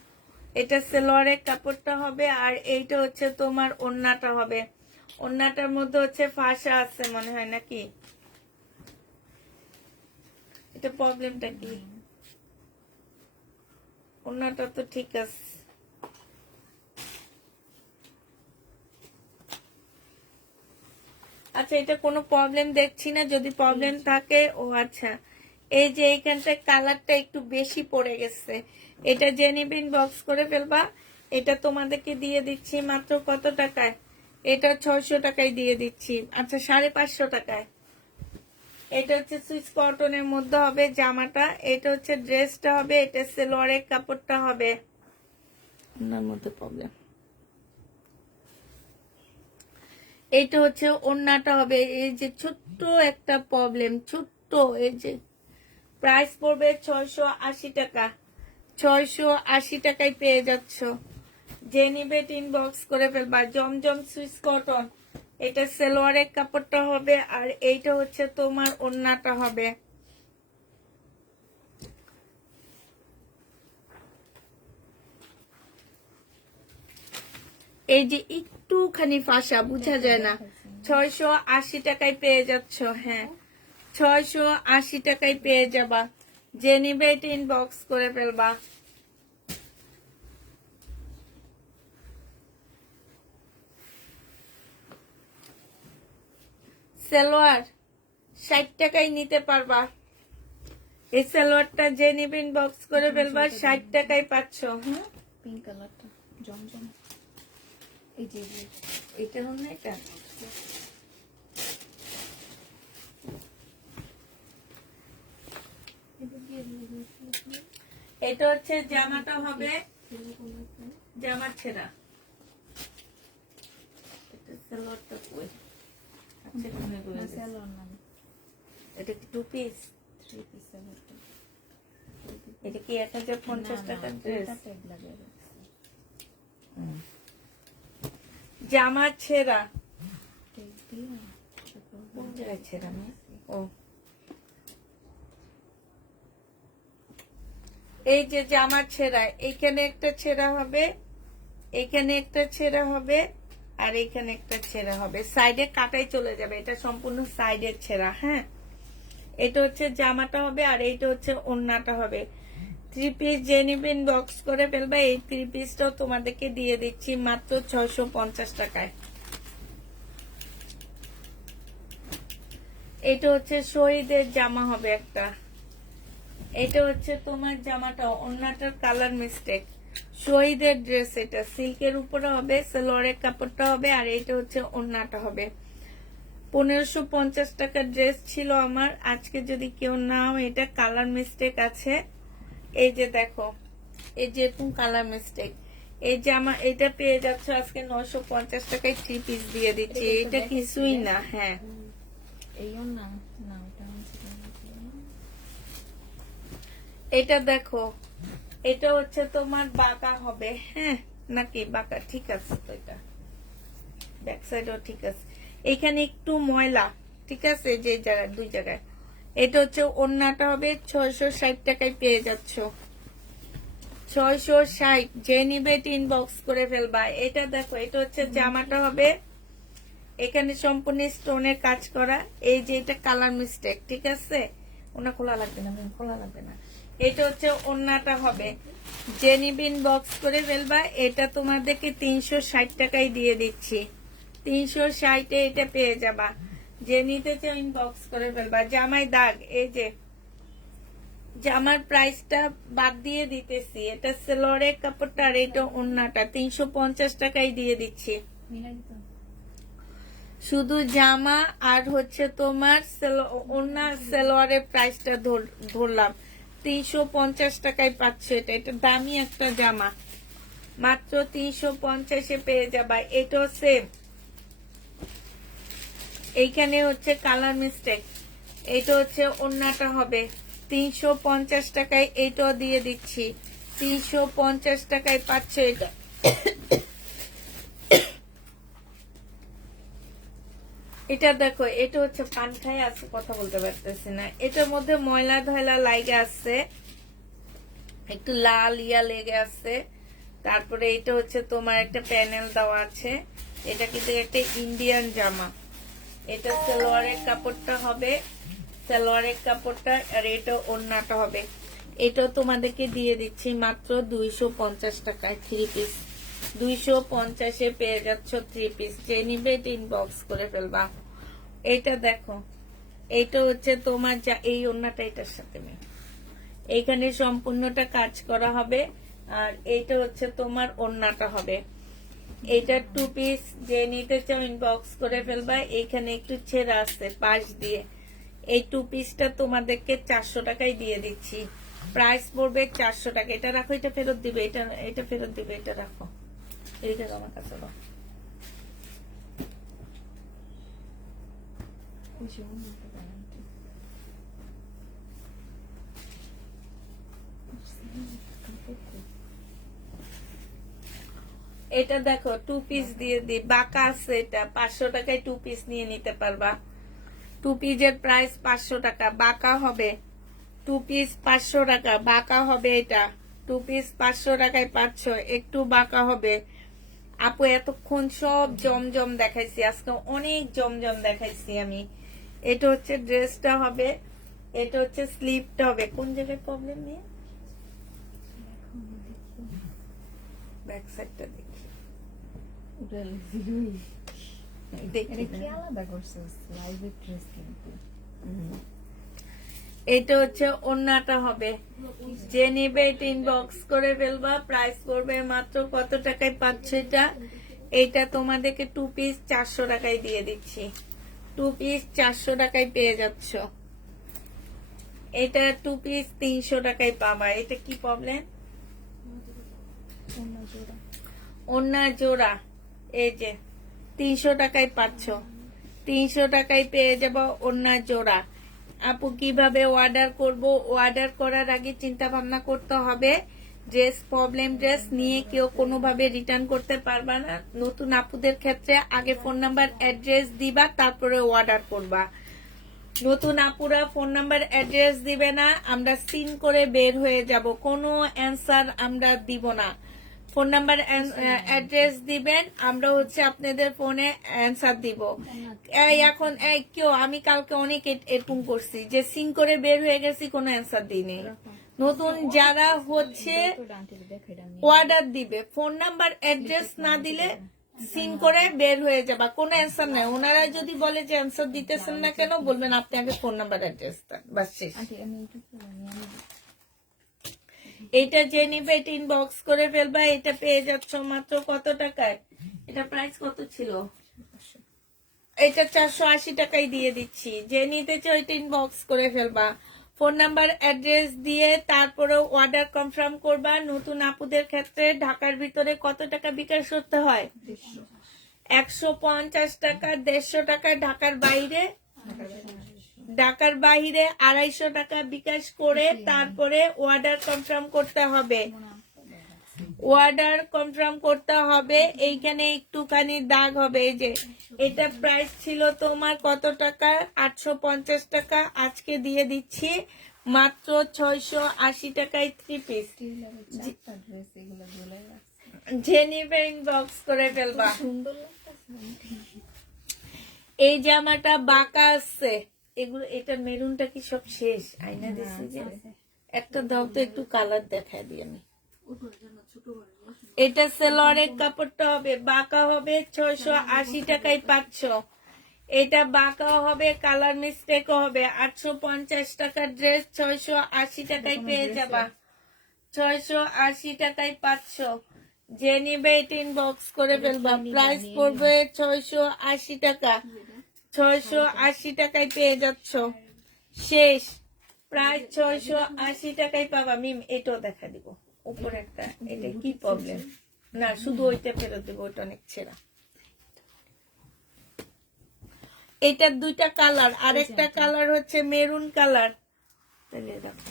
এটা সালোয়ারের কাপড়টা হবে, আর এইটা হচ্ছে তোমার ওড়নাটা হবে। ওড়নাটার মধ্যে হচ্ছে ফাঁসা আছে মনে হয় নাকি। এটা প্রবলেমটা কি? ওড়নাটা তো ঠিক আছে। আচ্ছা, এটা কোনো প্রবলেম দেখছি না। যদি প্রবলেম থাকে, ও আচ্ছা, এই যে এইখানটায় কালারটা একটু বেশি পড়ে গেছে। এটা যে নিবে ইনবক্স করে ফেলবা। এটা তোমাদেরকে দিয়ে দিচ্ছি মাত্র কত টাকায়? এটা 600 টাকায় দিয়ে দিচ্ছি। আচ্ছা, 550 টাকায়। এটা হচ্ছে সুইস কটনের মধ্যে হবে জামাটা। এটা হচ্ছে ড্রেসটা হবে, এটা সালোয়ারের কাপড়টা হবে। ওনার মধ্যে প্রবলেম। এইটা হচ্ছে ওড়নাটা হবে। এই যে ছোট্ট একটা প্রবলেম, ছোট্ট। এই যে প্রাইস পড়বে 680 টাকা। 680 টাকায় পেয়ে যাচ্ছ। যে নিবে ইনবক্স করে ফেলবা। জমজম সুইস কটন। এটা সালোয়ারের কাপড়টা হবে, আর এইটা হচ্ছে তোমার ওড়নাটা হবে। এই যে একটুখানি ফাঁসা, বুঝা যায় না। 680 টাকায় পেয়ে যাচ্ছ। হ্যাঁ, 680 টাকায় পেয়ে যাবা। যে নিবে এটা ইনবক্স করে ফেলবা। সালোয়ার 60 টাকায় নিতে পারবা। এই সালোয়ারটা যে নিবে ইনবক্স করে ফেলবা। 60 টাকায় পাচ্ছ। হ্যাঁ, পিঙ্ক কালারটা জমজম। এই যে এটা হলো এটা। এটা হচ্ছে জামাটা হবে, জামার ছেঁড়া। এটা সালোয়ারটা কই? আচ্ছা, এখানে রয়ে গেছে। এটা কি 2 পিস? 3 পিসের মতো। এটা কি 1050 টাকার ড্রেস? ট্যাগ লাগিয়ে রাখছি। জামা ছেঁড়া ট্যাগ দিয়ে কোন জায়গায় ছেঁড়া না? ও এই যে জামা ছেঁড়া, এইখানে একটা ছেঁড়া হবে, এইখানে একটা ছেঁড়া হবে, আর এইখানে একটা ছেঁড়া হবে, সাইডে কাটাই চলে যাবে। এটা সম্পূর্ণ সাইডের ছেঁড়া। হ্যাঁ, এটা হচ্ছে জামাটা হবে, আর এইটা হচ্ছে ওড়নাটা হবে। 3 পিস যে নিবেন বক্স করে ফেলবা। এই 3 পিসটাও তোমাদেরকে দিয়ে দিচ্ছি মাত্র 650 টাকায়। এটা হচ্ছে শহীদের জামা হবে একটা। এটা হচ্ছে তোমার জামাটা, ওড়নাটার কালার মিস্টেক। শহীদের ড্রেস, এটা সিল্কের উপরে হবে, সালোয়ারের কাপড়টা হবে, আর এটা হচ্ছে ওড়নাটা হবে। 1550 টাকার ড্রেস ছিল আমার। আজকে যদি কেউ নাও, এটা কালার মিস্টেক আছে। এই যে দেখো, এই যে এরকম কালার মিস্টেক। এই জামা এটা পেয়ে যাচ্ছ আজকে 950 টাকায় 3 পিস দিয়ে দিচ্ছি। এটা কিছুই না। হ্যাঁ, এইও না না ওটা হচ্ছে এটা দেখো, এটা হচ্ছে তোমার বাঁকা হবে। হ্যাঁ, নাকি বাঁকা? ঠিক আছে, তো এটা ব্যাক সাইডও ঠিক আছে। এখানে একটু ময়লা, ঠিক আছে, যে জায়গায় 2 জায়গায়। এটা হচ্ছে ওড়নাটা হবে, 660 টাকায় পেয়ে যাচ্ছ। 660, যে নিবে ইনবক্স করে ফেলবা। এটা দেখো, এটা হচ্ছে জামাটা হবে, এখানে সম্পূর্ণ স্টোনের কাজ করা। এই যে এটা কালার মিস্টেক, ঠিক আছে, ওনা খোলা লাগবে না, খোলা লাগবে না। এটা হচ্ছে ওড়নাটা হবে, যে নিবে ইনবক্স করে ফেলবা। এটা তোমাদেরকে 360 টাকায় দিয়ে দিচ্ছি। 360 এ এটা পেয়ে যাবা। যে নিতে চাও ইনবক্স করে ফেলবা। জামাই দাগ, এই যে জামার প্রাইসটা বাদ দিয়ে দিতেছি। এটা সালোয়ারের কাপড়টা, আর এটা ওড়নাটা 350 টাকায় দিয়ে দিচ্ছি। মিলাই দিতে শুধু জামা আর হচ্ছে তোমার ওড়না সালোয়ারের প্রাইসটা ধরলাম, 350 টাকায় পাচ্ছ। এটা এটা দামি একটা জামা, মাত্র 350-এ পেয়ে যাবা। এটাও সেম। এইখানে হচ্ছে কালার মিস্টেক। এটা হচ্ছে ওড়নাটা হবে 350 টাকায়, এটাও দিয়ে দিচ্ছি। 350 টাকায় পাচ্ছ এটা। এটা দেখো, এটা হচ্ছে পানখায় আছে, কথা বলতে পারতেছি না। এটার মধ্যে ময়লা ধয়লা লাগে আছে, একটু লাল ইয়া লেগে আছে। তারপরে এটা হচ্ছে তোমার একটা প্যানেল দেওয়া আছে। এটা কিন্তু একটা ইন্ডিয়ান জামা। এটা সালোয়ারের কাপড়টা হবে, সালোয়ারের কাপড়টা, আর এটা ওড়নাটা হবে। এটা তোমাদেরকে দিয়ে দিচ্ছি মাত্র 250 টাকায় 3 পিস। 250-এ পেয়ে যাচ্ছ 3 পিস। যে নিবে ইনবক্স করে ফেলবা। এটা দেখো, এইটা হচ্ছে তোমার যা, এই ওড়নাটা এটার সাথে নেই, এইখানে সম্পূর্ণটা কাজ করা হবে, আর এইটা হচ্ছে তোমার ওড়নাটা হবে। এটা 2 পিস। যে নিতে চাও ইনবক্স করে ফেলবা। এইখানে একটু ছেঁড়া আছে পাশ দিয়ে। এই 2 পিসটা তোমাদেরকে 400 টাকায় দিয়ে দিচ্ছি। প্রাইস পড়বে 400 টাকা। এটা রাখো, এটা ফেরত দিবে, এটা ফেরত দিবে, এটা রাখো, এইটা আমার কাছে দাও। ওই যে ওড়নাটা বানাতে এটা দেখো, 2 পিস দিয়ে দি, বাঁকা আছে। এটা 500 টাকায় 2 পিস নিয়ে নিতে পারবা। 2 পিসের প্রাইস 500 টাকা। বাঁকা হবে 2 পিস 500 টাকা। বাঁকা হবে এটা 2 পিস 500 টাকায় পাচ্ছ। একটু বাঁকা হবে। আপু এতক্ষণ সব জমজম দেখাইছি, আজকে অনেক জমজম দেখাইছি আমি। এটা হচ্ছে ড্রেসটা হবে, এটা হচ্ছে স্লিপটা হবে। কোন জায়গায় প্রবলেম নিয়ে ব্যাক সাইডটা দেখি, এটা কি আলাদা করছে লাইভে ড্রেস কিন্তু এটা হচ্ছে ওড়নাটা হবে। যে নিবে এটা ইনবক্স করে ফেলবা। প্রাইস পড়বে মাত্র কত টাকায় পাচ্ছ এটা? এইটা তোমাদেরকে 2 পিস 400 টাকায় দিয়ে দিচ্ছি। 2 পিস 400 টাকায় পেয়ে যাচ্ছ। এটা 2 পিস 300 টাকায় পাবা। এটা কি প্রবলেম? ওড়না জোড়া ওড়না জোড়া, এই যে 300 টাকায় পাচ্ছ। 300 টাকায় পেয়ে যাবো ওড়না জোড়া। আপু কিভাবে অর্ডার করব? অর্ডার করার আগে চিন্তা ভাবনা করতে হবে। ড্রেস প্রবলেম ড্রেস নিয়ে কেউ কোনোভাবে রিটার্ন করতে পারবা না। নতুন আপুদের ক্ষেত্রে আগে ফোন নাম্বার অ্যাড্রেস দিবা, তারপরে অর্ডার করবা। নতুন আপুরা ফোন নাম্বার অ্যাড্রেস দিবে না, আমরা সিন করে বের হয়ে যাব, কোনো অ্যান্সার আমরা দিব না। ফোন নাম্বার অ্যাড্রেস দিবেন, আমরা হচ্ছে আপনাদের ফোনে অ্যান্সার দিব। এখন কেউ, আমি কালকে অনেক এরকম করছি যে সিন করে বের হয়ে গেছি, কোনো অ্যান্সার দিইনি। নতুন যারা হচ্ছে অর্ডার দিবে, ফোন নাম্বার অ্যাড্রেস না দিলে সিন করে বের হয়ে যাবা, কোনো অ্যান্সার নাই। ওনারা যদি বলে যে অ্যান্সার দিতেছেন না কেন, বলবেন আপনি আগে ফোন নাম্বার অ্যাড্রেস দেন, বাস শেষ। এটা যে নিবে এটা ইনবক্স করে ফেলবা। এটা পেয়ে যাচ্ছ মাত্র কত টাকায়? এটা প্রাইস কত ছিল? এটা 480 টাকায় দিয়ে দিচ্ছি। যে নিতে চাও এটা ইনবক্স করে ফেলবা, ফোন নাম্বার অ্যাড্রেস দিয়ে তারপরে অর্ডার কনফার্ম করবা। নতুন আপুদের ক্ষেত্রে ঢাকার ভিতরে কত টাকা বিকাশ করতে হয়? 150 টাকা, 150 টাকা। ঢাকার বাইরে 250 টাকা বিকাশ করে তারপরে অর্ডার কনফার্ম করতে হবে। অর্ডার কনফার্ম করতে হবে। এইখানে একটুখানি দাগ হবে। এই যে এটা প্রাইস ছিল তোমার কত টাকা? 850 টাকা। আজকে দিয়ে দিচ্ছি মাত্র 680 টাকায় 3 পিস। যে নিবে ইনবক্স করে ফেলবা। এই জামাটা বাঁকা আছে, এগুলো, এটা মেরুনটা কি সব শেষ? আয়না দিচ্ছি যে একটা দাও তো, একটু কালার দেখায় দিই আমি। এটা সেলোয়ারের কাপড়টা হবে, বাঁকা হবে, 680 টাকায় 500। এটা বাঁকা হবে, কালার মিস্টেক হবে। 850 টাকার ড্রেস 680 টাকায় পেয়ে যাবা। 680 টাকায় 500। যে নিবে এটা ইনবক্স করে ফেলবা। প্রাইস পড়বে 680 টাকা। 680 টাকায় পেয়ে যাচ্ছ। শেষ, প্রায় 680 টাকায় পাবা। মিম এটাও দেখা দিব, উপরে একটা। এটা কি প্রবলেম? না, শুধু ওইটা ফেরত দেবো, ওইটা অনেক ছেঁড়া। এটার 2টা কালার, আরেকটা কালার হচ্ছে মেরুন কালার। তাহলে দেখো,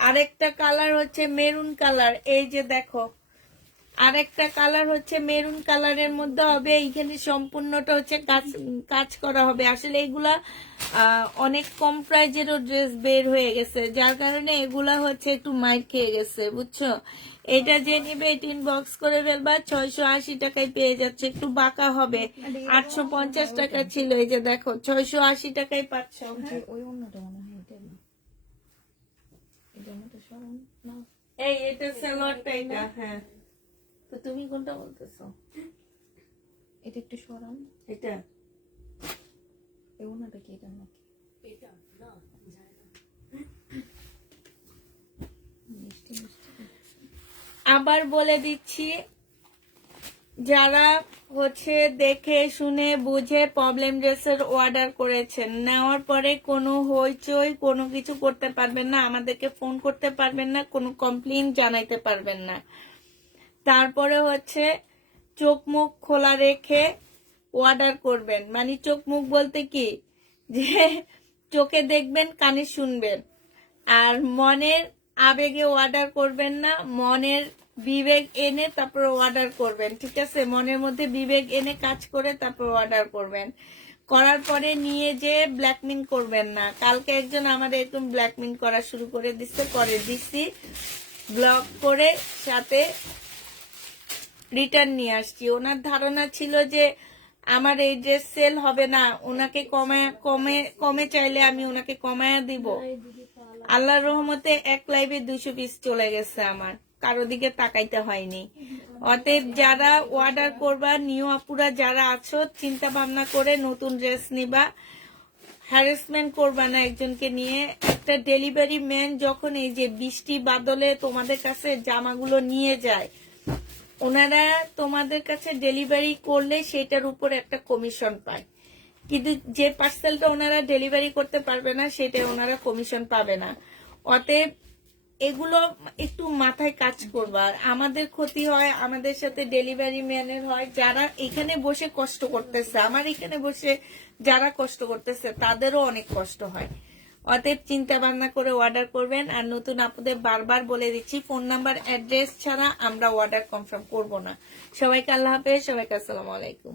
আরেকটা কালার হচ্ছে মেরুন কালার। এই যে দেখো, আরেকটা কালার হচ্ছে মেরুন কালারের মধ্যে হবে। এইখানে সম্পূর্ণটা হচ্ছে কাজ করা হবে। আসলে এগুলা অনেক কম প্রাইজেরও ড্রেস বের হয়ে গেছে, যার কারণে এগুলা হচ্ছে একটু মাইর খেয়ে গেছে, বুঝছো? এটা যে নিবে এটা ইনবক্স করে ফেলবা। 680 টাকায় পেয়ে যাচ্ছে। একটু বাঁকা হবে, 850 টাকা ছিল। এই যে দেখো, 680 টাকায় পাচ্ছ। এই এটা সালোয়ারটা, এটা। হ্যাঁ, তো তুমি কোনটা বলতেছো? এটা একটু সরান। এটা এই ওনাটা কি এটা নাকি? এটা না যায় না। মিষ্টি মিষ্টি। আবার বলে দিচ্ছি, যারা হচ্ছে দেখে শুনে বুঝে প্রবলেম ড্রেসের অর্ডার করেছেন, নেওয়ার পরে কোনো হইচই কোনো কিছু করতে পারবেন না, আমাদেরকে ফোন করতে পারবেন না, কোনো কমপ্লেইন জানাইতে পারবেন না। তারপরে হচ্ছে চোখ মুখ খোলা রেখে অর্ডার করবেন। মানে চোখ মুখ বলতে কি, যে চোখে দেখবেন, কানে শুনবেন, আর মনের আবেগে অর্ডার করবেন না, মনের বিবেক এনে তারপর অর্ডার করবেন, ঠিক আছে? মনের মধ্যে বিবেক এনে কাজ করে তারপর অর্ডার করবেন। করার পরে নিয়ে যে ব্ল্যাকমেল করবেন না। কালকে একজন আমাদের একদম ব্ল্যাকমেল করা শুরু করে দিচ্ছে, পরে দিচ্ছি ব্লক করে সাথে রিটার্ন নিয়ে আসছি। ওনার ধারণা ছিল যে আমার এই ড্রেস সেল হবে না, ওনাকে কমে চাইলে আমি ওনাকে কমায়া দিব। আল্লাহর রহমতে এক লাইভে 200 পিস চলে গেছে আমার, কারো দিকে তাকাইতে হয়নি। অতএব যারা অর্ডার করবা, নিউ আপুরা যারা আছো, চিন্তা ভাবনা করে নতুন ড্রেস নিবা। হ্যারাসমেন্ট করবা না একজনকে নিয়ে। একটা ডেলিভারি ম্যান যখন এই যে বৃষ্টি বাদলে তোমাদের কাছে জামাগুলো নিয়ে যায়, ওনারা তোমাদের কাছে ডেলিভারি করলে সেটার উপর একটা কমিশন পায়, কিন্তু যে পার্সেলটা ওনারা ডেলিভারি করতে পারবে না সেটা ওনারা কমিশন পাবে না। অতএব এগুলো একটু মাথায় কাজ করবা। আর আমাদের ক্ষতি হয়, আমাদের সাথে ডেলিভারি ম্যানের হয়, যারা এখানে বসে কষ্ট করতেছে। আমার এখানে বসে যারা কষ্ট করতেছে তাদেরও অনেক কষ্ট হয়। অতএব চিন্তা ভাবনা করে অর্ডার করবেন। আর নতুন আপুদের বারবার বলে দিচ্ছি, ফোন নাম্বার অ্যাড্রেস ছাড়া আমরা অর্ডার কনফার্ম করব না। সবাইকে আল্লাহ হাফেজ, সবাইকে আসসালামু আলাইকুম।